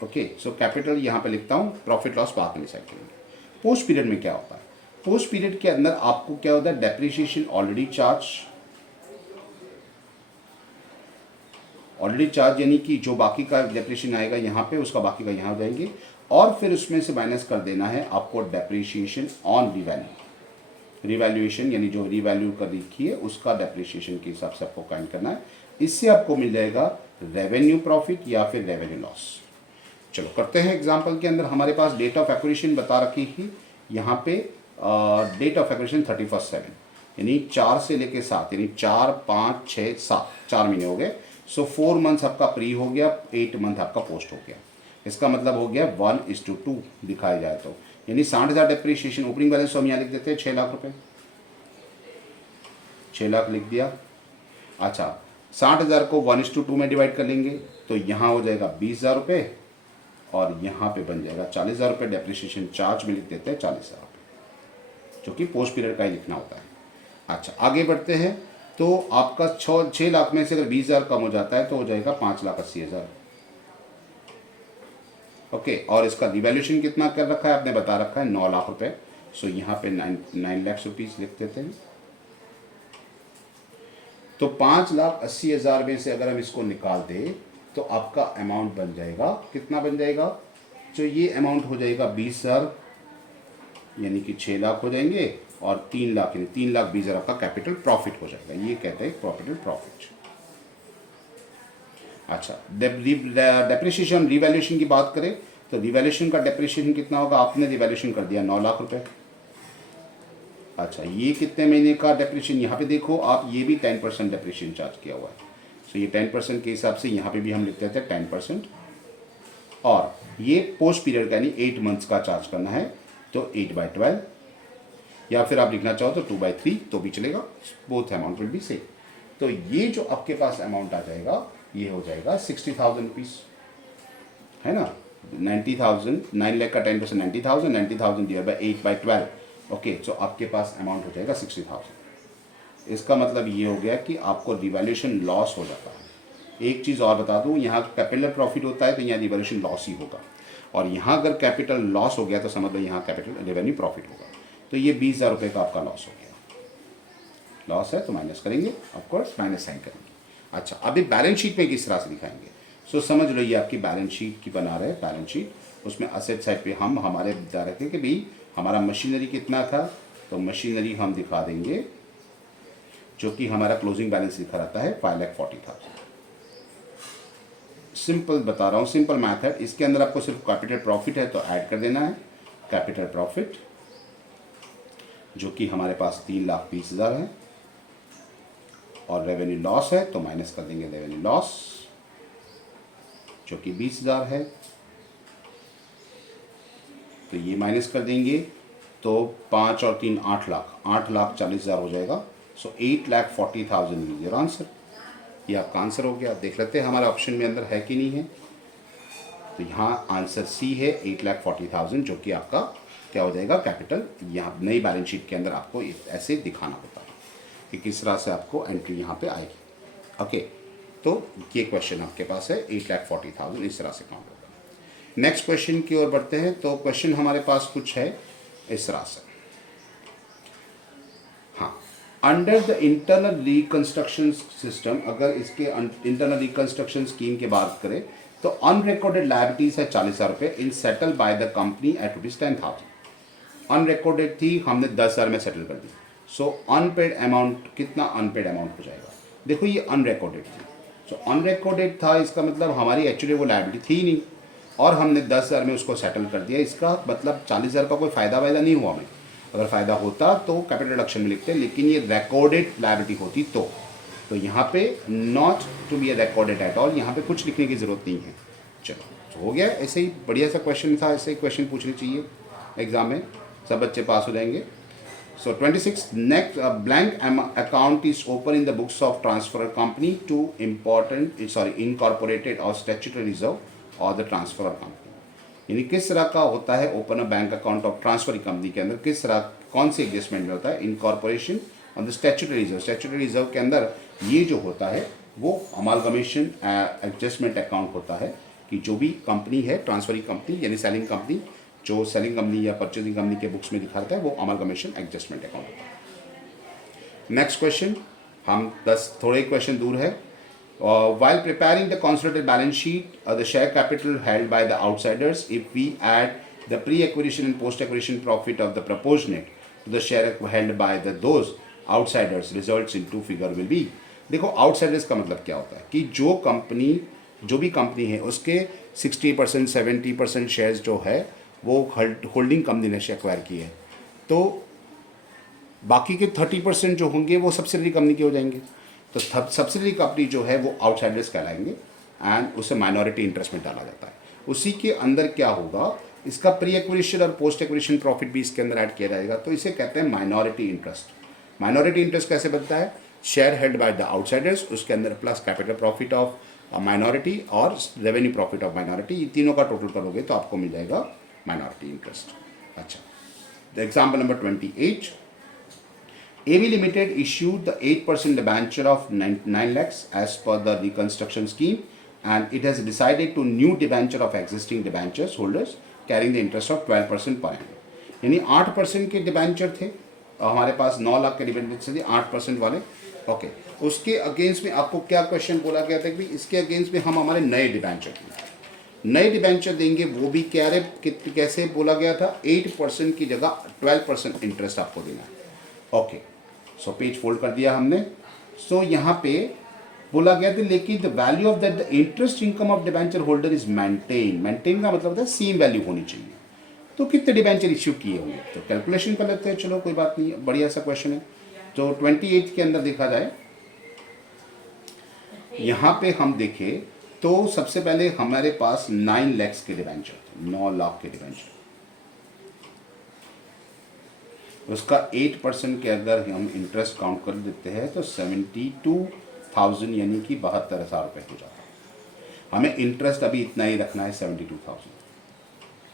ओके, कैपिटल यहाँ पे लिखता हूँ, प्रॉफिट लॉस बाद में डिसाइड करेंगे। पोस्ट पीरियड में क्या होता है? पोस्ट पीरियड के अंदर आपको क्या होता है, डेप्रिसिएशन ऑलरेडी चार्ज, यानी कि जो बाकी का डेप्रिसिएशन आएगा यहाँ पे, उसका बाकी का यहाँ हो जाएंगे, और फिर उसमें से माइनस कर देना है आपको डेप्रिसिएशन ऑन रिवैल्यूएशन, यानी जो रिवैल्यू कर रखी है उसका डेप्रिसिएशन के हिसाब से आपको काउंट करना है। इससे आपको मिल जाएगा रेवेन्यू प्रॉफिट या फिर रेवेन्यू लॉस। चलो करते हैं एग्जाम्पल के अंदर। हमारे पास डेट ऑफ एक्विजिशन बता रखी थी यहाँ पे, डेट ऑफ एक्विजिशन 31/7, यानी 4 से लेके 7, यानी 4, 5, 6, 7, 4 महीने हो गए। 4 मंथ्स आपका प्री हो गया, 8 मंथ आपका पोस्ट हो गया। इसका मतलब हो गया 1:2 दिखाया जाए तो, यानी 60,000 डेप्रिसिएशन। ओपनिंग बैलेंस तो हम यहाँ लिख देते हैं 6 लाख रुपए, 6 लाख लिख दिया। अच्छा, 60,000 को 1:2 में डिवाइड कर लेंगे तो यहाँ हो जाएगा 20,000 रुपये, और यहाँ पे बन जाएगा 40,000 रुपये। डेप्रिसिएशन चार्ज में लिख देते हैं 40,000 रुपये, जो कि पोस्ट पीरियड का ही लिखना होता है। अच्छा, आगे बढ़ते हैं। तो आपका 6 लाख में से अगर 20,000 कम हो जाता है तो हो जाएगा 5,80,000। ओके, और इसका रिवैल्यूएशन कितना कर रखा है आपने बता रखा है 9 लाख रुपए। यहाँ पे 9 लाख रुपीज़ लिख देते हैं। तो 5,80,000 में से अगर हम इसको निकाल दें तो आपका अमाउंट बन जाएगा, कितना बन जाएगा? तो ये अमाउंट हो जाएगा 20,000, यानी कि 6 लाख हो जाएंगे, और 3 लाख, यानी 3,20,000 आपका कैपिटल प्रॉफिट हो जाएगा। ये कहते हैं कैपिटल प्रॉफिट। अच्छा, डेप्रिसिएशन रिवैल्यूएशन की बात करें तो रिवैल्यूएशन का डेप्रिसिएशन कितना होगा? आपने रिवैल्यूएशन कर दिया 9 लाख रुपए। अच्छा, ये कितने महीने का डेप्रिसिएशन? यहाँ पे देखो आप, ये भी 10% डेप्रिसिएशन चार्ज किया हुआ है। ये 10% के हिसाब से यहाँ पे भी हम लिखते थे 10%, और ये पोस्ट पीरियड का यानी 8 मंथ्स का चार्ज करना है, तो 8/12, या फिर आप लिखना चाहो तो 2/3 तो भी चलेगा, both amount will be same. तो ये जो आपके पास अमाउंट आ जाएगा ये हो जाएगा 60,000 रुपीज़, है ना। 90,000, 9 लाख का 10% 90,000, 90,000 डिवाइड बाई 8/12। ओके, तो आपके पास अमाउंट हो जाएगा 60,000। इसका मतलब ये हो गया कि आपको रिवैल्यूएशन लॉस हो जाता है। एक चीज़ और बता दूं, यहाँ कैपिटल प्रॉफिट होता है तो यहाँ रिवैल्यूएशन लॉस ही होगा, और यहाँ अगर कैपिटल लॉस हो गया तो समझ लो यहाँ कैपिटल रेवेन्यू प्रॉफिट होगा। तो ये 20,000 रुपये का आपका लॉस हो गया। लॉस है तो माइनस करेंगे, ऑफकोर्स माइनस साइन करेंगे। अच्छा, अभी बैलेंस शीट में किस तरह से दिखाएंगे? समझ लो ये आपकी बैलेंस शीट की बना रहे, बैलेंस शीट। उसमें असेट साइड पे हम हमारे बता रहे थे कि भाई हमारा मशीनरी कितना था, तो मशीनरी हम दिखा देंगे जो कि हमारा क्लोजिंग बैलेंस लिखा रहता है 5,40,000। सिंपल बता रहा हूँ, सिंपल मैथ है। इसके अंदर आपको सिर्फ कैपिटल प्रॉफिट है तो ऐड कर देना है कैपिटल प्रॉफिट, जो कि हमारे पास 3,20,000 है, और रेवेन्यू लॉस है तो माइनस कर देंगे रेवेन्यू लॉस जो कि 20,000 है, तो ये माइनस कर देंगे तो 5 और 3 8,00,000, 8,40,000 हो जाएगा। सो 8,40,000 इज योर आंसर। ये आपका आंसर हो गया। देख लेते हैं हमारे ऑप्शन में अंदर है कि नहीं है। तो यहाँ आंसर सी है 8,40,000, जो कि आपका क्या हो जाएगा कैपिटल। यहाँ नई बैलेंस शीट के अंदर आपको ऐसे दिखाना होता है कि किस तरह से आपको एंट्री यहाँ पे आएगी। ओके, तो ये क्वेश्चन आपके पास है 8,40,000 इस तरह से काउंट होगा। नेक्स्ट क्वेश्चन की ओर बढ़ते हैं। तो क्वेश्चन हमारे पास कुछ है इस तरह से। हाँ, under the internal reconstruction system, अगर इसके इंटरनल रिकंस्ट्रक्शन स्कीम की बात करें तो अनरिकॉर्डेड लायबिलिटीज है 40,000 रुपये in settle by the company at ₹10,000। Unrecorded थी, हमने 10,000 में सेटल कर दी। सो अनपेड अमाउंट कितना अनपेड अमाउंट हो जाएगा। देखो ये अनरिकॉर्डेड थी, सो अनरिकॉर्डेड था इसका मतलब हमारी एक्चुअली वो लायबिलिटी थी ही नहीं, और हमने 10,000 में उसको सेटल कर दिया। इसका मतलब 40,000 का कोई फ़ायदा वायदा नहीं हुआ हमें। अगर फ़ायदा होता तो कैपिटल रिडक्शन में लिखते, लेकिन ये रिकॉर्डेड लायबिलिटी होती तो यहाँ पे not to be recorded at all, यहाँ पे कुछ लिखने की ज़रूरत नहीं है। चलो, तो हो गया। ऐसे ही बढ़िया सा क्वेश्चन था, ऐसे ही क्वेश्चन पूछने चाहिए एग्जाम में, सब बच्चे पास हो जाएंगे। So 26, next blank account is open in the books of transfer company to incorporated or statutory reserve or the transfer company। यानी किस तरह का होता है open a bank account of transfer company के अंदर, किस तरह कौन सी एडजस्टमेंट में होता है इनकॉर्पोरेशन और the statutory reserve. Statutory reserve के अंदर ये जो होता है वो अमालगमेशन एडजस्टमेंट अकाउंट होता है कि जो भी कंपनी है ट्रांसफरी कंपनी यानी सेलिंग कंपनी, जो सेलिंग कंपनी या परचेजिंग कंपनी के बुक्स में दिखाता है वो अमालगमेशन एडजस्टमेंट अकाउंट होता है। नेक्स्ट क्वेश्चन, हम 10 थोड़े क्वेश्चन दूर है। While preparing the consolidated balance sheet, the share capital held by the outsiders, if we add the pre-acquisition and post-acquisition profit of the proportionate to the share held by those outsiders, results into figure will be। देखो outsiders का मतलब क्या होता है कि जो भी कंपनी है उसके 60% 70% शेयर्स जो है वो होल्डिंग कंपनी ने एक्वायर की है, तो बाकी के 30% जो होंगे वो सब्सिडरी कंपनी के हो जाएंगे। तो सब्सिडरी कंपनी जो है वो आउटसाइडर्स कहलाएंगे एंड उसे माइनॉरिटी इंटरेस्ट में डाला जाता है। उसी के अंदर क्या होगा, इसका प्री एक्विजिशन और पोस्ट एक्विजिशन प्रॉफिट भी इसके अंदर ऐड किया जाएगा, तो इसे कहते हैं माइनॉरिटी इंटरेस्ट। माइनॉरिटी इंटरेस्ट कैसे बनता है, share held by the outsiders, उसके अंदर plus capital profit of minority और रेवेन्यू प्रॉफिट ऑफ माइनॉरिटी, ये तीनों का टोटल करोगे तो आपको मिल जाएगा माइनॉरिटी इंटरेस्ट। अच्छा, example number 28, AB Limited issued the 8% debenture of 9 lakhs as per the reconstruction scheme, and it has decided to new debenture of existing debentures holders carrying the interest of 12% per annum। यानी 8% के डिबेंचर थे हमारे पास, 9 लाख के डिबेंचर थे 8% वाले। ओके, उसके अगेंस्ट में आपको क्या क्वेश्चन बोला गया था कि इसके अगेंस्ट में हम हमारे नए डिबेंचर देंगे, वो भी कैसे बोला गया था, 8% की जगह 12% इंटरेस्ट आपको देना है। ओके, सो पेज फोल्ड कर दिया हमने। सो यहाँ पे बोला गया था लेकिन the value of the interest income of debenture holder is maintain का मतलब होता है सेम वैल्यू होनी चाहिए। तो कितने डिबेंचर इश्यू किए होंगे, तो कैलकुलेशन कर लेते हैं। चलो कोई बात नहीं, बढ़िया सा क्वेश्चन है। तो 28 के अंदर देखा जाए, यहाँ पे हम देखें तो सबसे पहले हमारे पास 9 लाख के डिबेंचर, 9 लाख के डिबेंचर, उसका 8% के अगर हम इंटरेस्ट काउंट कर देते हैं तो 72,000 यानी कि 72,000 रुपये हो जाता है। हमें इंटरेस्ट अभी इतना ही रखना है 72,000।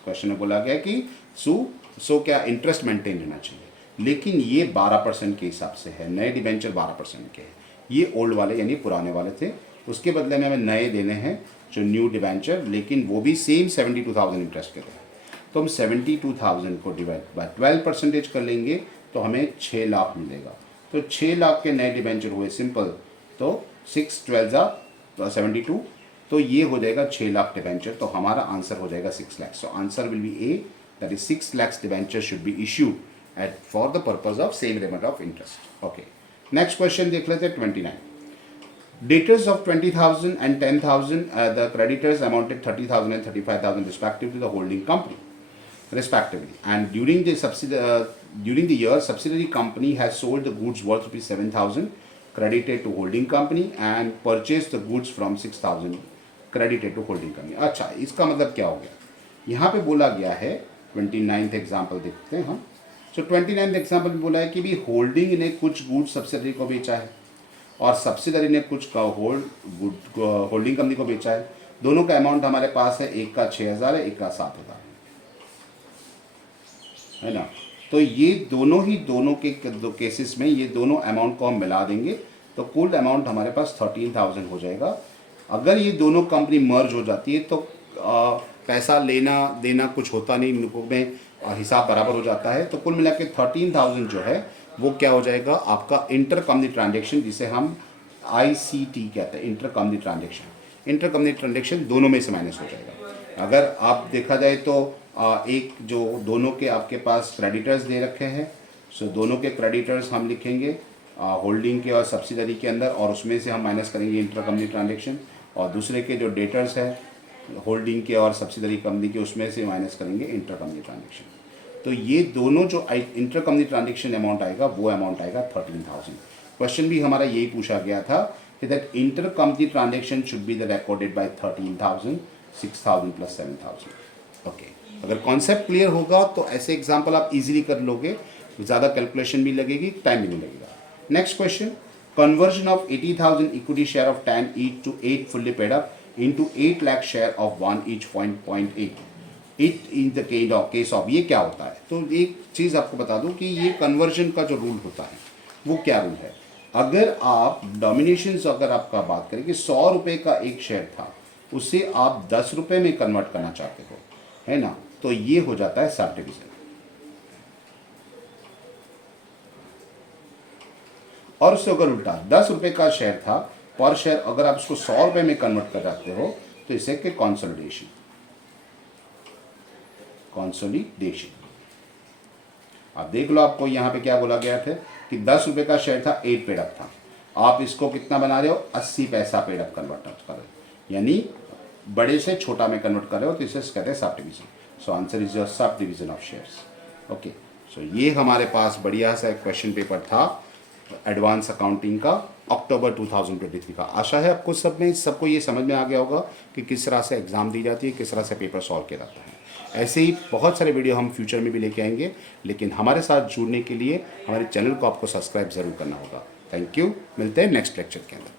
क्वेश्चन में बोला गया कि सो क्या इंटरेस्ट मेंटेन रहना चाहिए, लेकिन ये 12% के हिसाब से है, नए डिबेंचर 12% के हैं, ये ओल्ड वाले यानी पुराने वाले थे, उसके बदले में हमें नए देने हैं जो न्यू डिबेंचर, लेकिन वो भी सेम 72,000 इंटरेस्ट के थे। तो हम 72,000 को डिवाइड बाय 12% कर लेंगे तो हमें 6 लाख मिलेगा। तो 6 लाख के नए डिबेंचर हुए सिंपल, तो 6 12 72, तो ये हो जाएगा 6 लाख डिबेंचर। तो हमारा आंसर हो जाएगा 6 lakh. So answer will be A, that is 6 lakh debenture should be issued for the purpose of same remit of interest. Okay, next question देख लेते हैं 29। Debtors of 20,000 and 10,000, the creditors amounted 30,000 and 35,000 respectively to the holding company, respectively. And during the year, subsidiary company has sold the goods worth rupees 7,000 credited to holding company and purchased the goods from 6,000 credited to holding company. अच्छा, इसका मतलब क्या हो गया? यहाँ पे बोला गया है 29th एग्जाम्पल देखते हैं हम। So 29th एग्जाम्पल में बोला है कि भी होल्डिंग ने कुछ गुड्स सब्सिडरी को बेचा है और सब्सिडरी ने कुछ का होल्डिंग कंपनी को बेचा है। दोनों का अमाउंट हमारे पास है, एक का 6,000 है, एक का 7,000 है ना। तो ये दोनों के केसेस में ये दोनों अमाउंट को हम मिला देंगे तो कुल अमाउंट हमारे पास 13,000 हो जाएगा। अगर ये दोनों कंपनी मर्ज हो जाती है तो पैसा लेना देना कुछ होता नहीं, में हिसाब बराबर हो जाता है। तो कुल मिला के 13,000 जो है वो क्या हो जाएगा आपका इंटर कंपनी ट्रांजेक्शन, जिसे हम ICT कहते हैं, inter company transaction. Inter company transaction दोनों में से माइनस हो जाएगा। अगर आप देखा जाए तो एक जो दोनों के आपके पास क्रेडिटर्स दे रखे हैं, सो दोनों के क्रेडिटर्स हम लिखेंगे होल्डिंग के और सब्सिडरी के अंदर, और उसमें से हम माइनस करेंगे इंटर कंपनी ट्रांजेक्शन। और दूसरे के जो डेटर्स है होल्डिंग के और सब्सिडरी कंपनी के, उसमें से माइनस करेंगे इंटर कंपनी ट्रांजेक्शन। तो ये दोनों जो इंटर कंपनी ट्रांजेक्शन अमाउंट आएगा वो अमाउंट आएगा 13,000। क्वेश्चन भी हमारा यही पूछा गया था कि that inter company transaction should be the recorded by 13,000, 6,000 plus 7,000। Okay, अगर कॉन्सेप्ट क्लियर होगा तो ऐसे एग्जाम्पल आप इजीली कर लोगे, ज़्यादा कैलकुलेशन भी लगेगी, टाइम भी नहीं लगेगा। Next question, conversion of 80,000 equity share of 10 each to 8 fully paid up into 8 lakh share of 1 each 0.8 it in the case of, ये क्या होता है? तो एक चीज़ आपको बता दूं कि ये कन्वर्जन का जो रूल होता है वो क्या रूल है। अगर आप डोमिनेशंस अगर आपका बात करें कि 100 रुपये का एक शेयर था, उसे आप 10 रुपये में कन्वर्ट करना चाहते हो, है ना, तो ये हो जाता है सब डिविजन। और उससे अगर उल्टा 10 रुपये का शेयर था, पर शेयर अगर आप उसको 100 रुपये में कन्वर्ट कर जाते हो तो इसे के कंसोलिडेशन। आप देख लो, आपको यहाँ पे क्या बोला गया था कि 10 रुपये का शेयर था, 8 पेड अप था, आप इसको कितना बना रहे हो, 80 पैसा पेड अप कन्वर्ट कर रहे हो, यानी बड़े से छोटा में कन्वर्ट कर रहे हो, तो इसे कहते हैं sub division. So answer is your sub division of shares. Okay, so ये हमारे पास बढ़िया सा क्वेश्चन पेपर था एडवांस अकाउंटिंग का अक्टूबर 2023 का। आशा है आपको सबको ये समझ में आ गया होगा कि किस तरह से एग्ज़ाम दी जाती है, किस तरह से पेपर सॉल्व किया जाता है। ऐसे ही बहुत सारे वीडियो हम फ्यूचर में भी लेके आएंगे, लेकिन हमारे साथ जुड़ने के लिए हमारे चैनल को आपको सब्सक्राइब ज़रूर करना होगा। थैंक यू, मिलते हैं नेक्स्ट लेक्चर के अंदर।